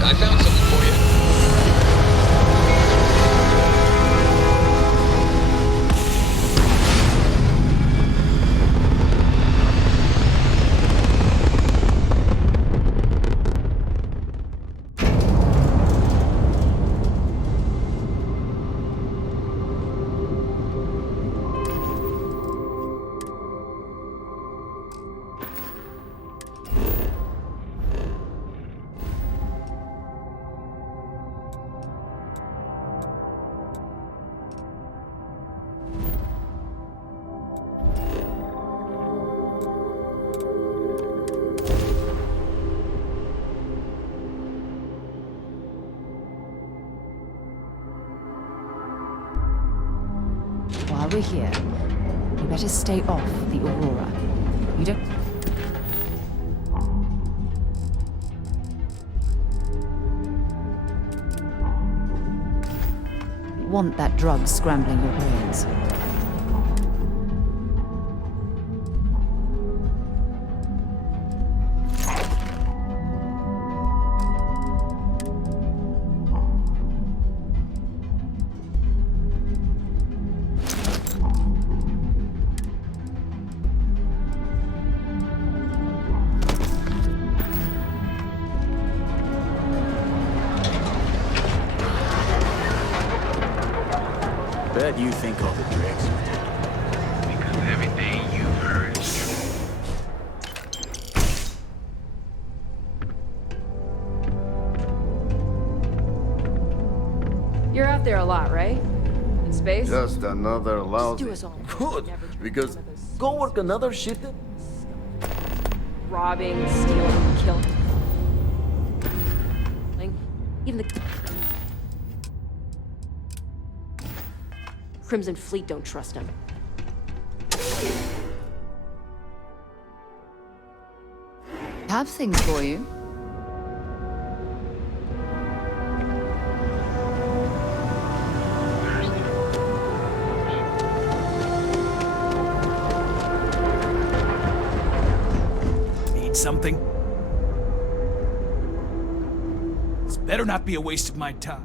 I found something for you. While we're here, we better stay off the Aurora. You don't... want that drug scrambling your brains. Bet you think all the Drakes are dead. Because everything you've heard is You're out there a lot, right? In space? Just another lousy. do us all. Good, because go work another shit. Robbing, stealing, killing. Even the Crimson Fleet don't trust him. Have things for you. Need something? This better not be a waste of my time.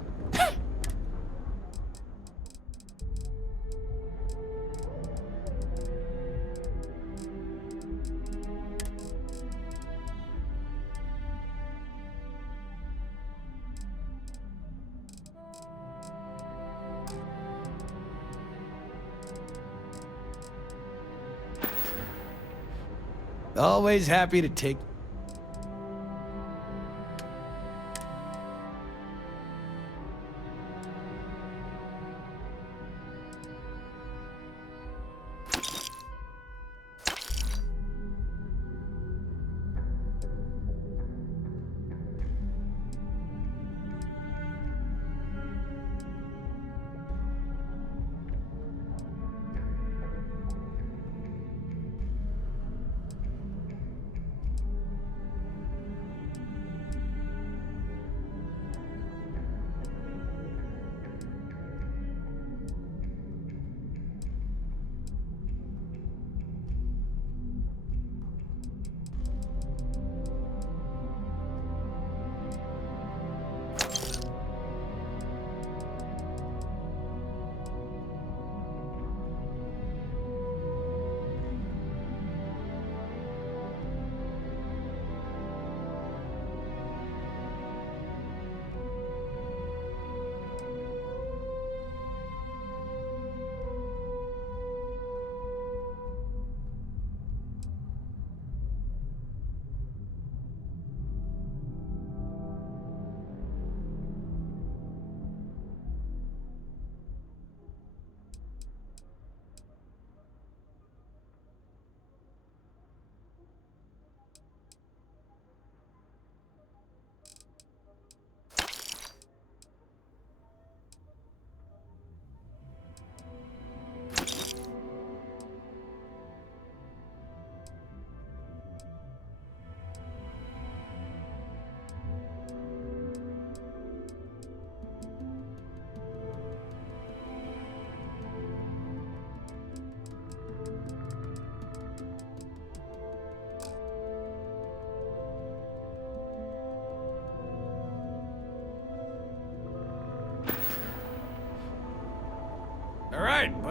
Always happy to take.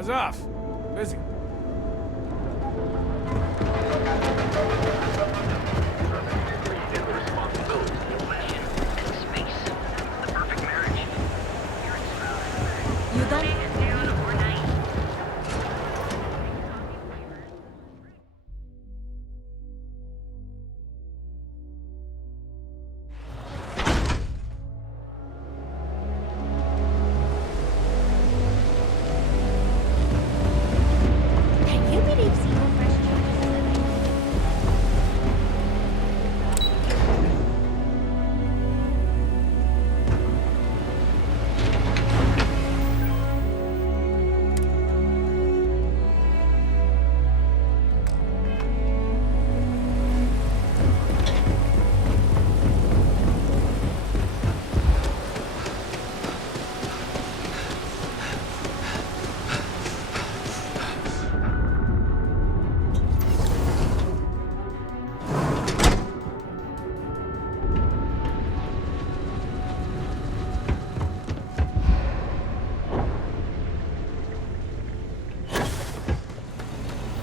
Buzz off. Busy. You don't. Can you believe Zero Fresh Juice?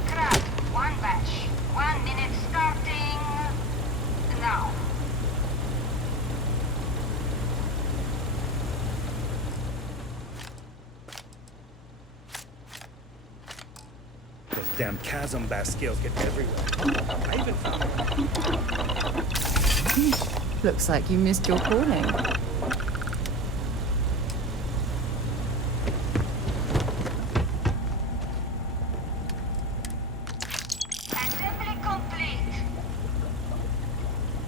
Crap, one batch. 1 minute starting now. Those damn chasm scales get everywhere. I even found Looks like you missed your calling. Assembly complete.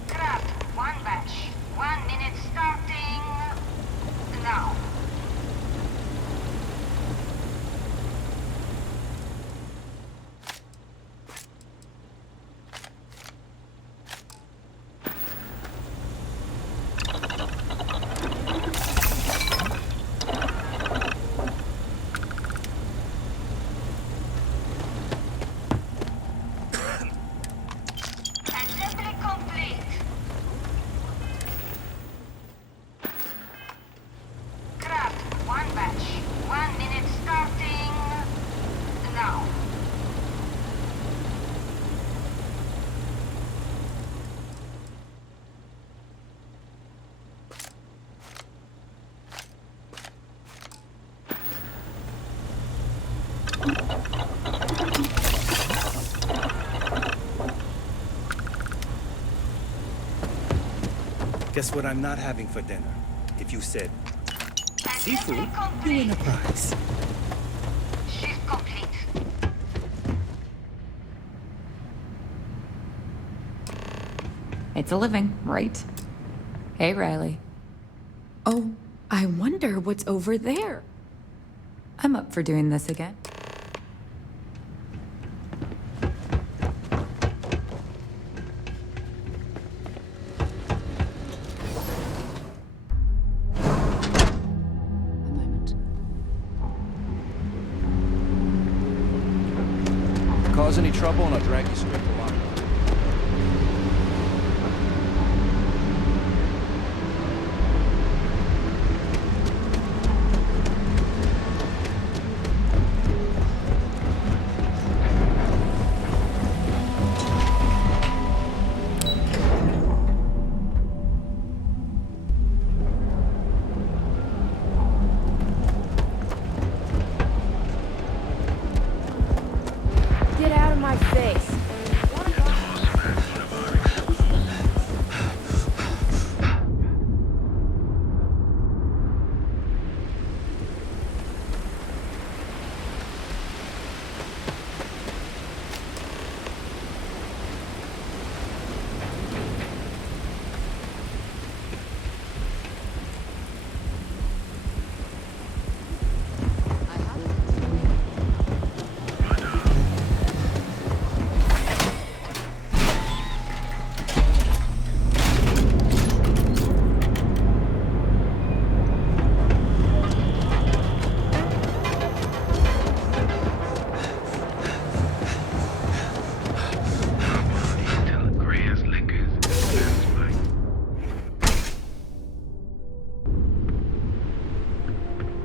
Crap, one batch. 1 minute starting now. Assembly complete. Crap, one batch. 1 minute starting now. Guess what I'm not having for dinner? If you said seafood, you win a prize. Shift complete. It's a living, right? Hey, Riley. Oh, I wonder what's over there. I'm up for doing this again. Cause any trouble and I'll drag you straight to locker. Get out of my face.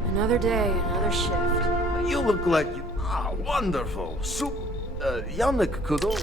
Another day, another shift. You look like you Wonderful. Yannick could all...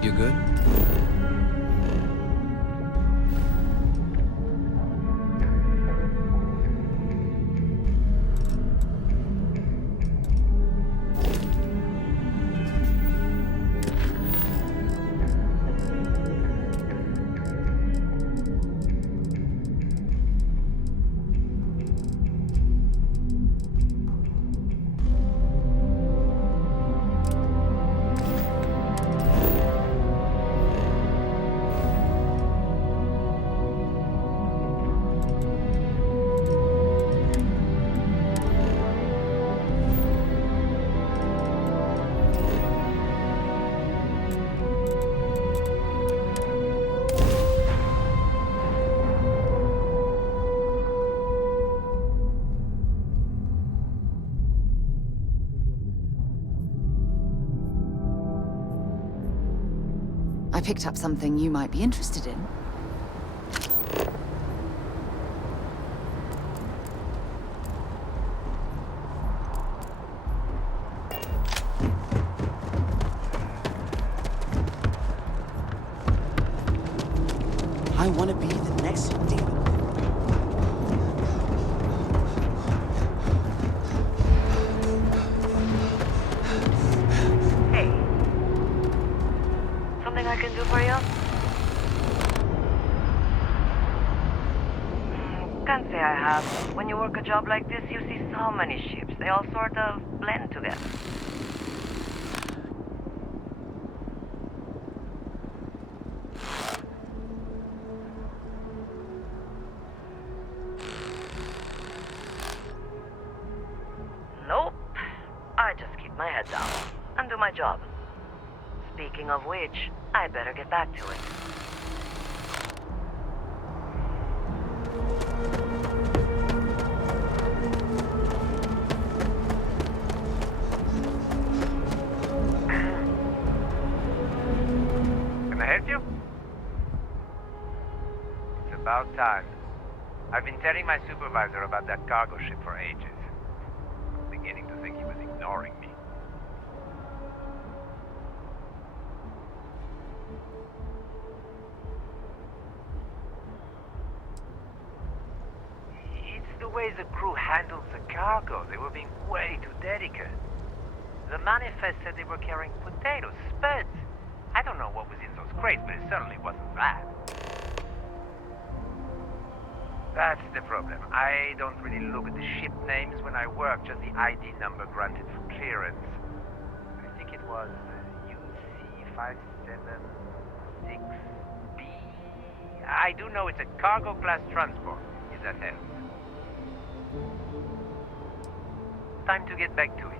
You good? I picked up something you might be interested in. I want to be the next David. Hey. Something I can do for you? Can't say I have. When you work a job like this, you see so many ships. They all sort of blend together. Nope. I just keep my head down and do my job. Speaking of which, I better get back to it. Can I help you? It's about time. I've been telling my supervisor about that cargo ship for ages. Beginning to think he was ignoring me. It's the way the crew handled the cargo. They were being way too delicate. The manifest said they were carrying potatoes, spuds. I don't know what was in those crates, but it certainly wasn't that. That's the problem. I don't really look at the ship names when I work, just the ID number granted for clearance. I think it was UC576B. I do know it's a cargo class transport, if that helps. Time to get back to it.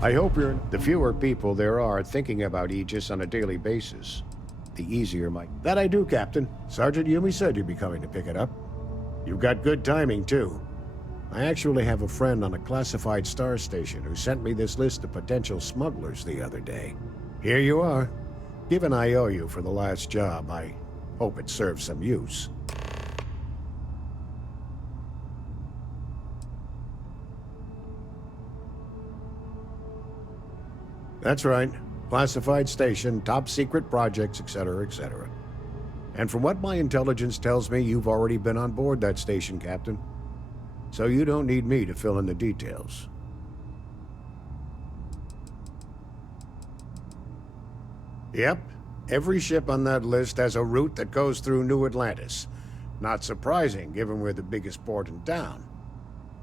I hope you're... The fewer people there are thinking about Aegis on a daily basis, the easier my... That I do, Captain. Sergeant Yumi said you'd be coming to pick it up. You've got good timing, too. I actually have a friend on a classified star station who sent me this list of potential smugglers the other day. Here you are. Given I owe you for the last job, I hope it serves some use. That's right. Classified station, top secret projects, etc., etc. And from what my intelligence tells me, you've already been on board that station, Captain. So you don't need me to fill in the details. Yep. Every ship on that list has a route that goes through New Atlantis. Not surprising, given we're the biggest port in town.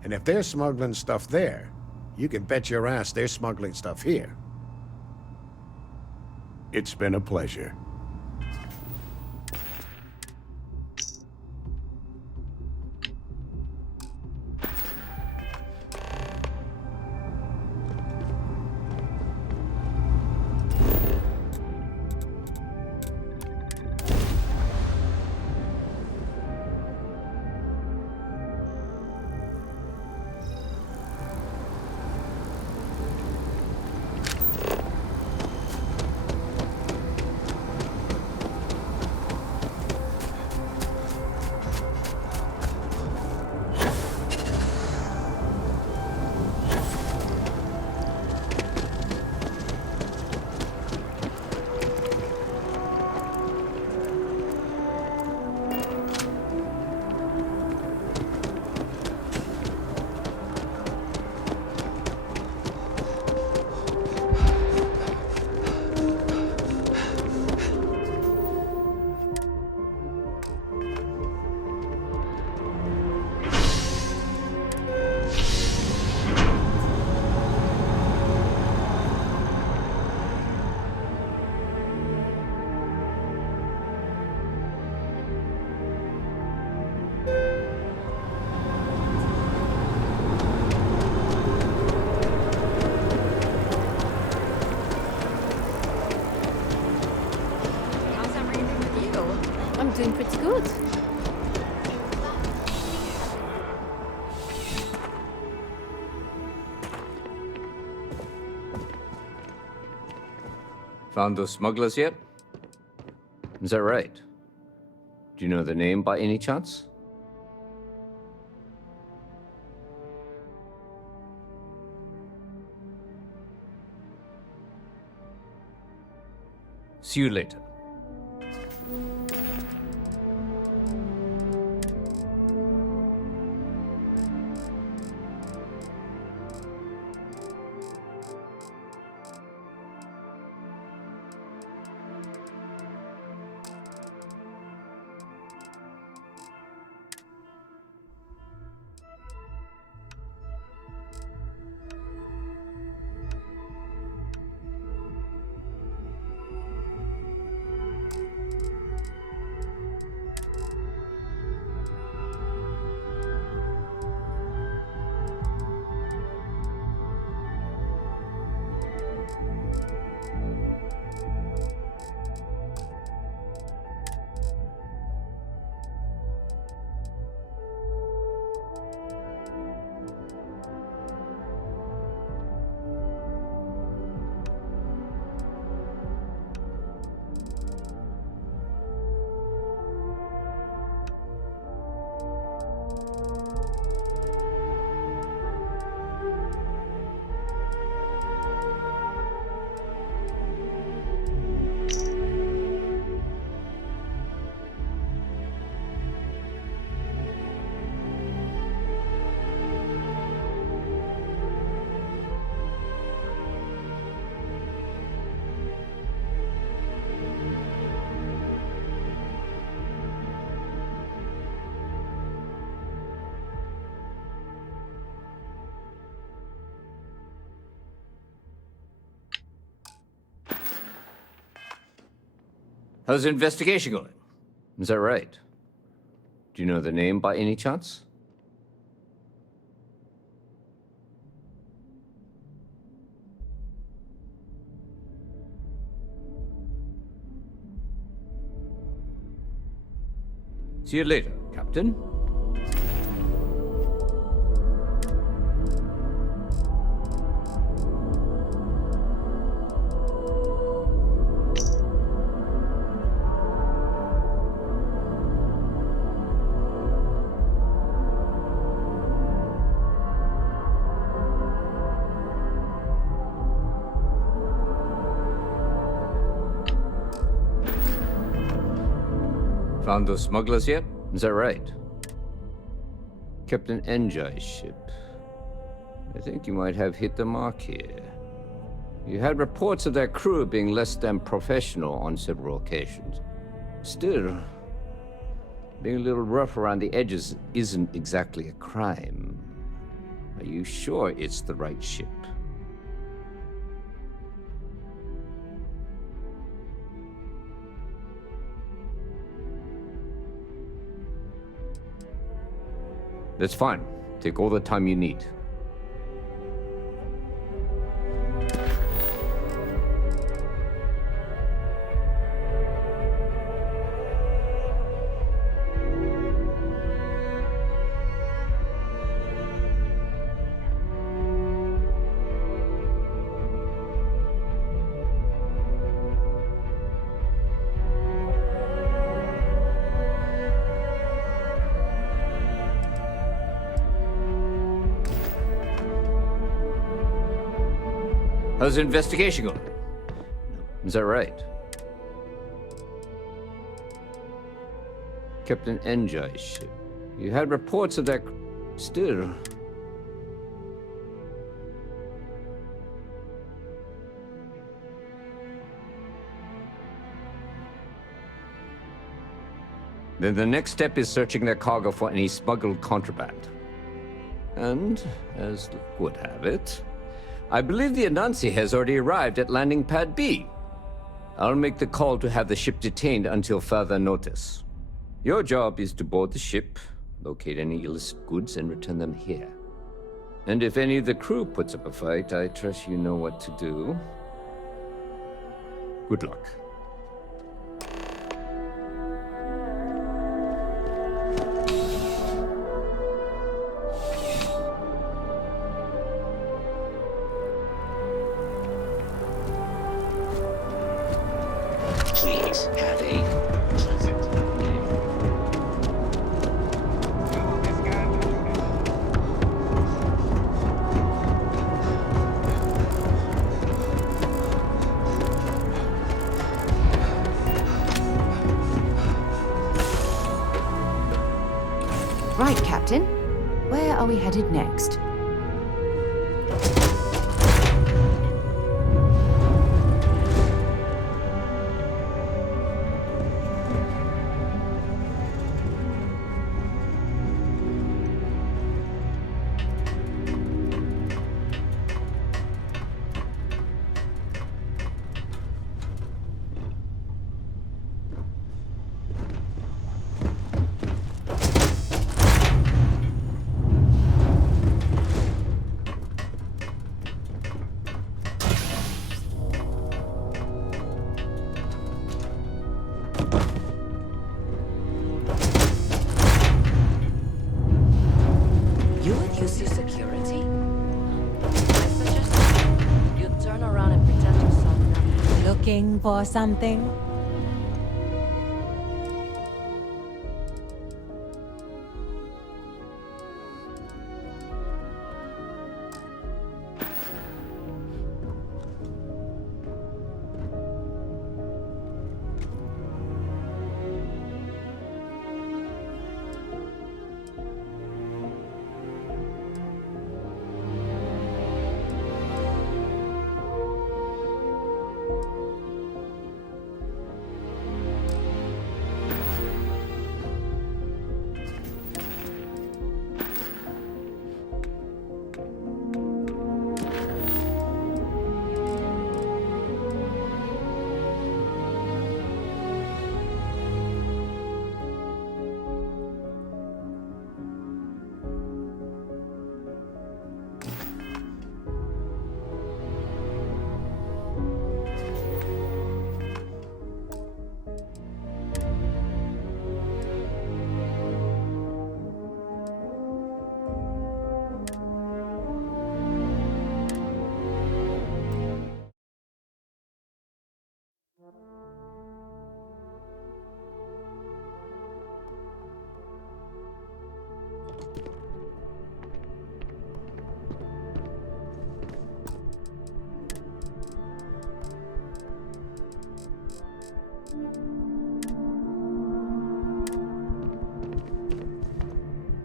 And if they're smuggling stuff there, you can bet your ass they're smuggling stuff here. It's been a pleasure. I'm doing pretty good. Found those smugglers yet? Is that right? Do you know the name by any chance? See you later. How's the investigation going? Is that right? Do you know the name by any chance? See you later, Captain. Found those smugglers yet? Is that right? Captain Enjai's ship. I think you might have hit the mark here. You had reports of their crew being less than professional on several occasions. Still, being a little rough around the edges isn't exactly a crime. Are you sure it's the right ship? That's fine. Take all the time you need. How's the investigation going? Is that right? Captain Enjai's ship. You had reports of that. Still. Then the next step is searching their cargo for any smuggled contraband. And, as luck would have it, I believe the Anansi has already arrived at landing pad B. I'll make the call to have the ship detained until further notice. Your job is to board the ship, locate any illicit goods, and return them here. And if any of the crew puts up a fight, I trust you know what to do. Good luck. Please have a pleasant day. Right, Captain. Where are we headed next? You would use your security? I suggest you turn around and pretend to solve them. Looking for something?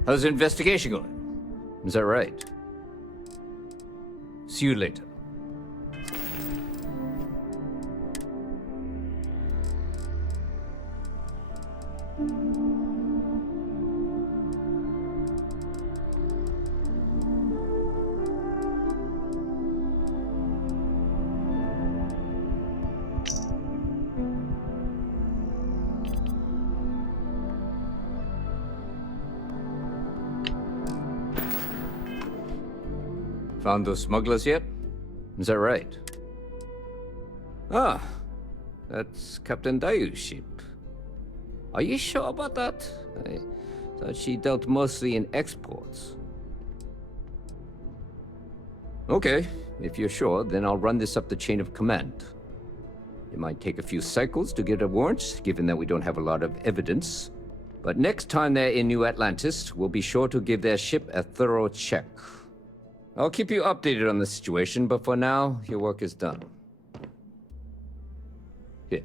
How's the investigation going? Is that right? See you later. Found those smugglers yet? Is that right? Ah, that's Captain Dayu's ship. Are you sure about that? I thought she dealt mostly in exports. Okay, if you're sure, then I'll run this up the chain of command. It might take a few cycles to get a warrant, given that we don't have a lot of evidence. But next time they're in New Atlantis, we'll be sure to give their ship a thorough check. I'll keep you updated on the situation, but for now, your work is done. Here.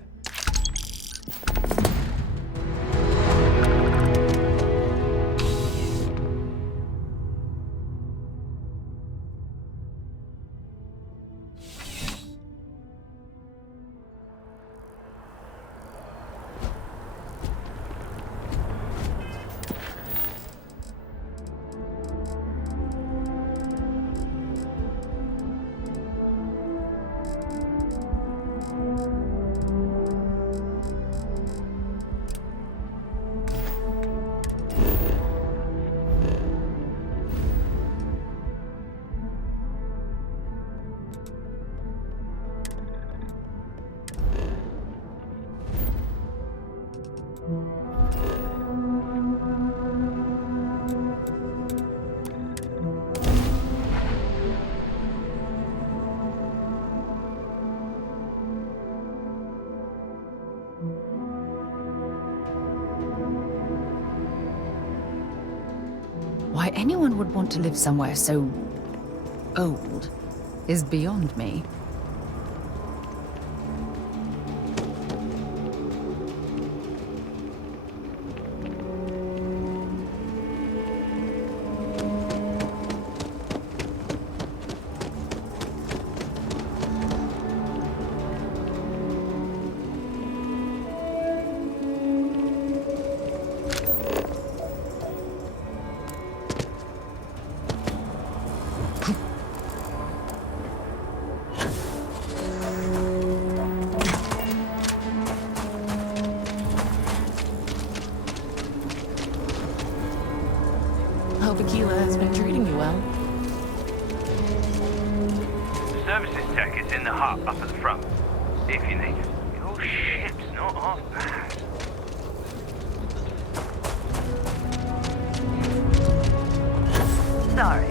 Why anyone would want to live somewhere so old is beyond me. Hope Aquila has been treating you well. The services tech is in the hut up at the front, if you need it. Your ship's not half bad. Sorry,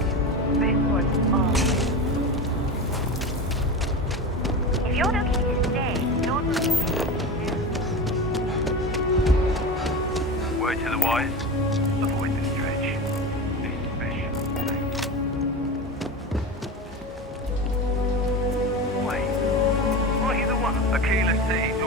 spaceport's on. If you're looking to stay, don't leave. Word to the wise, avoid the stretch. Especially. Wait, are you the one Aquila sees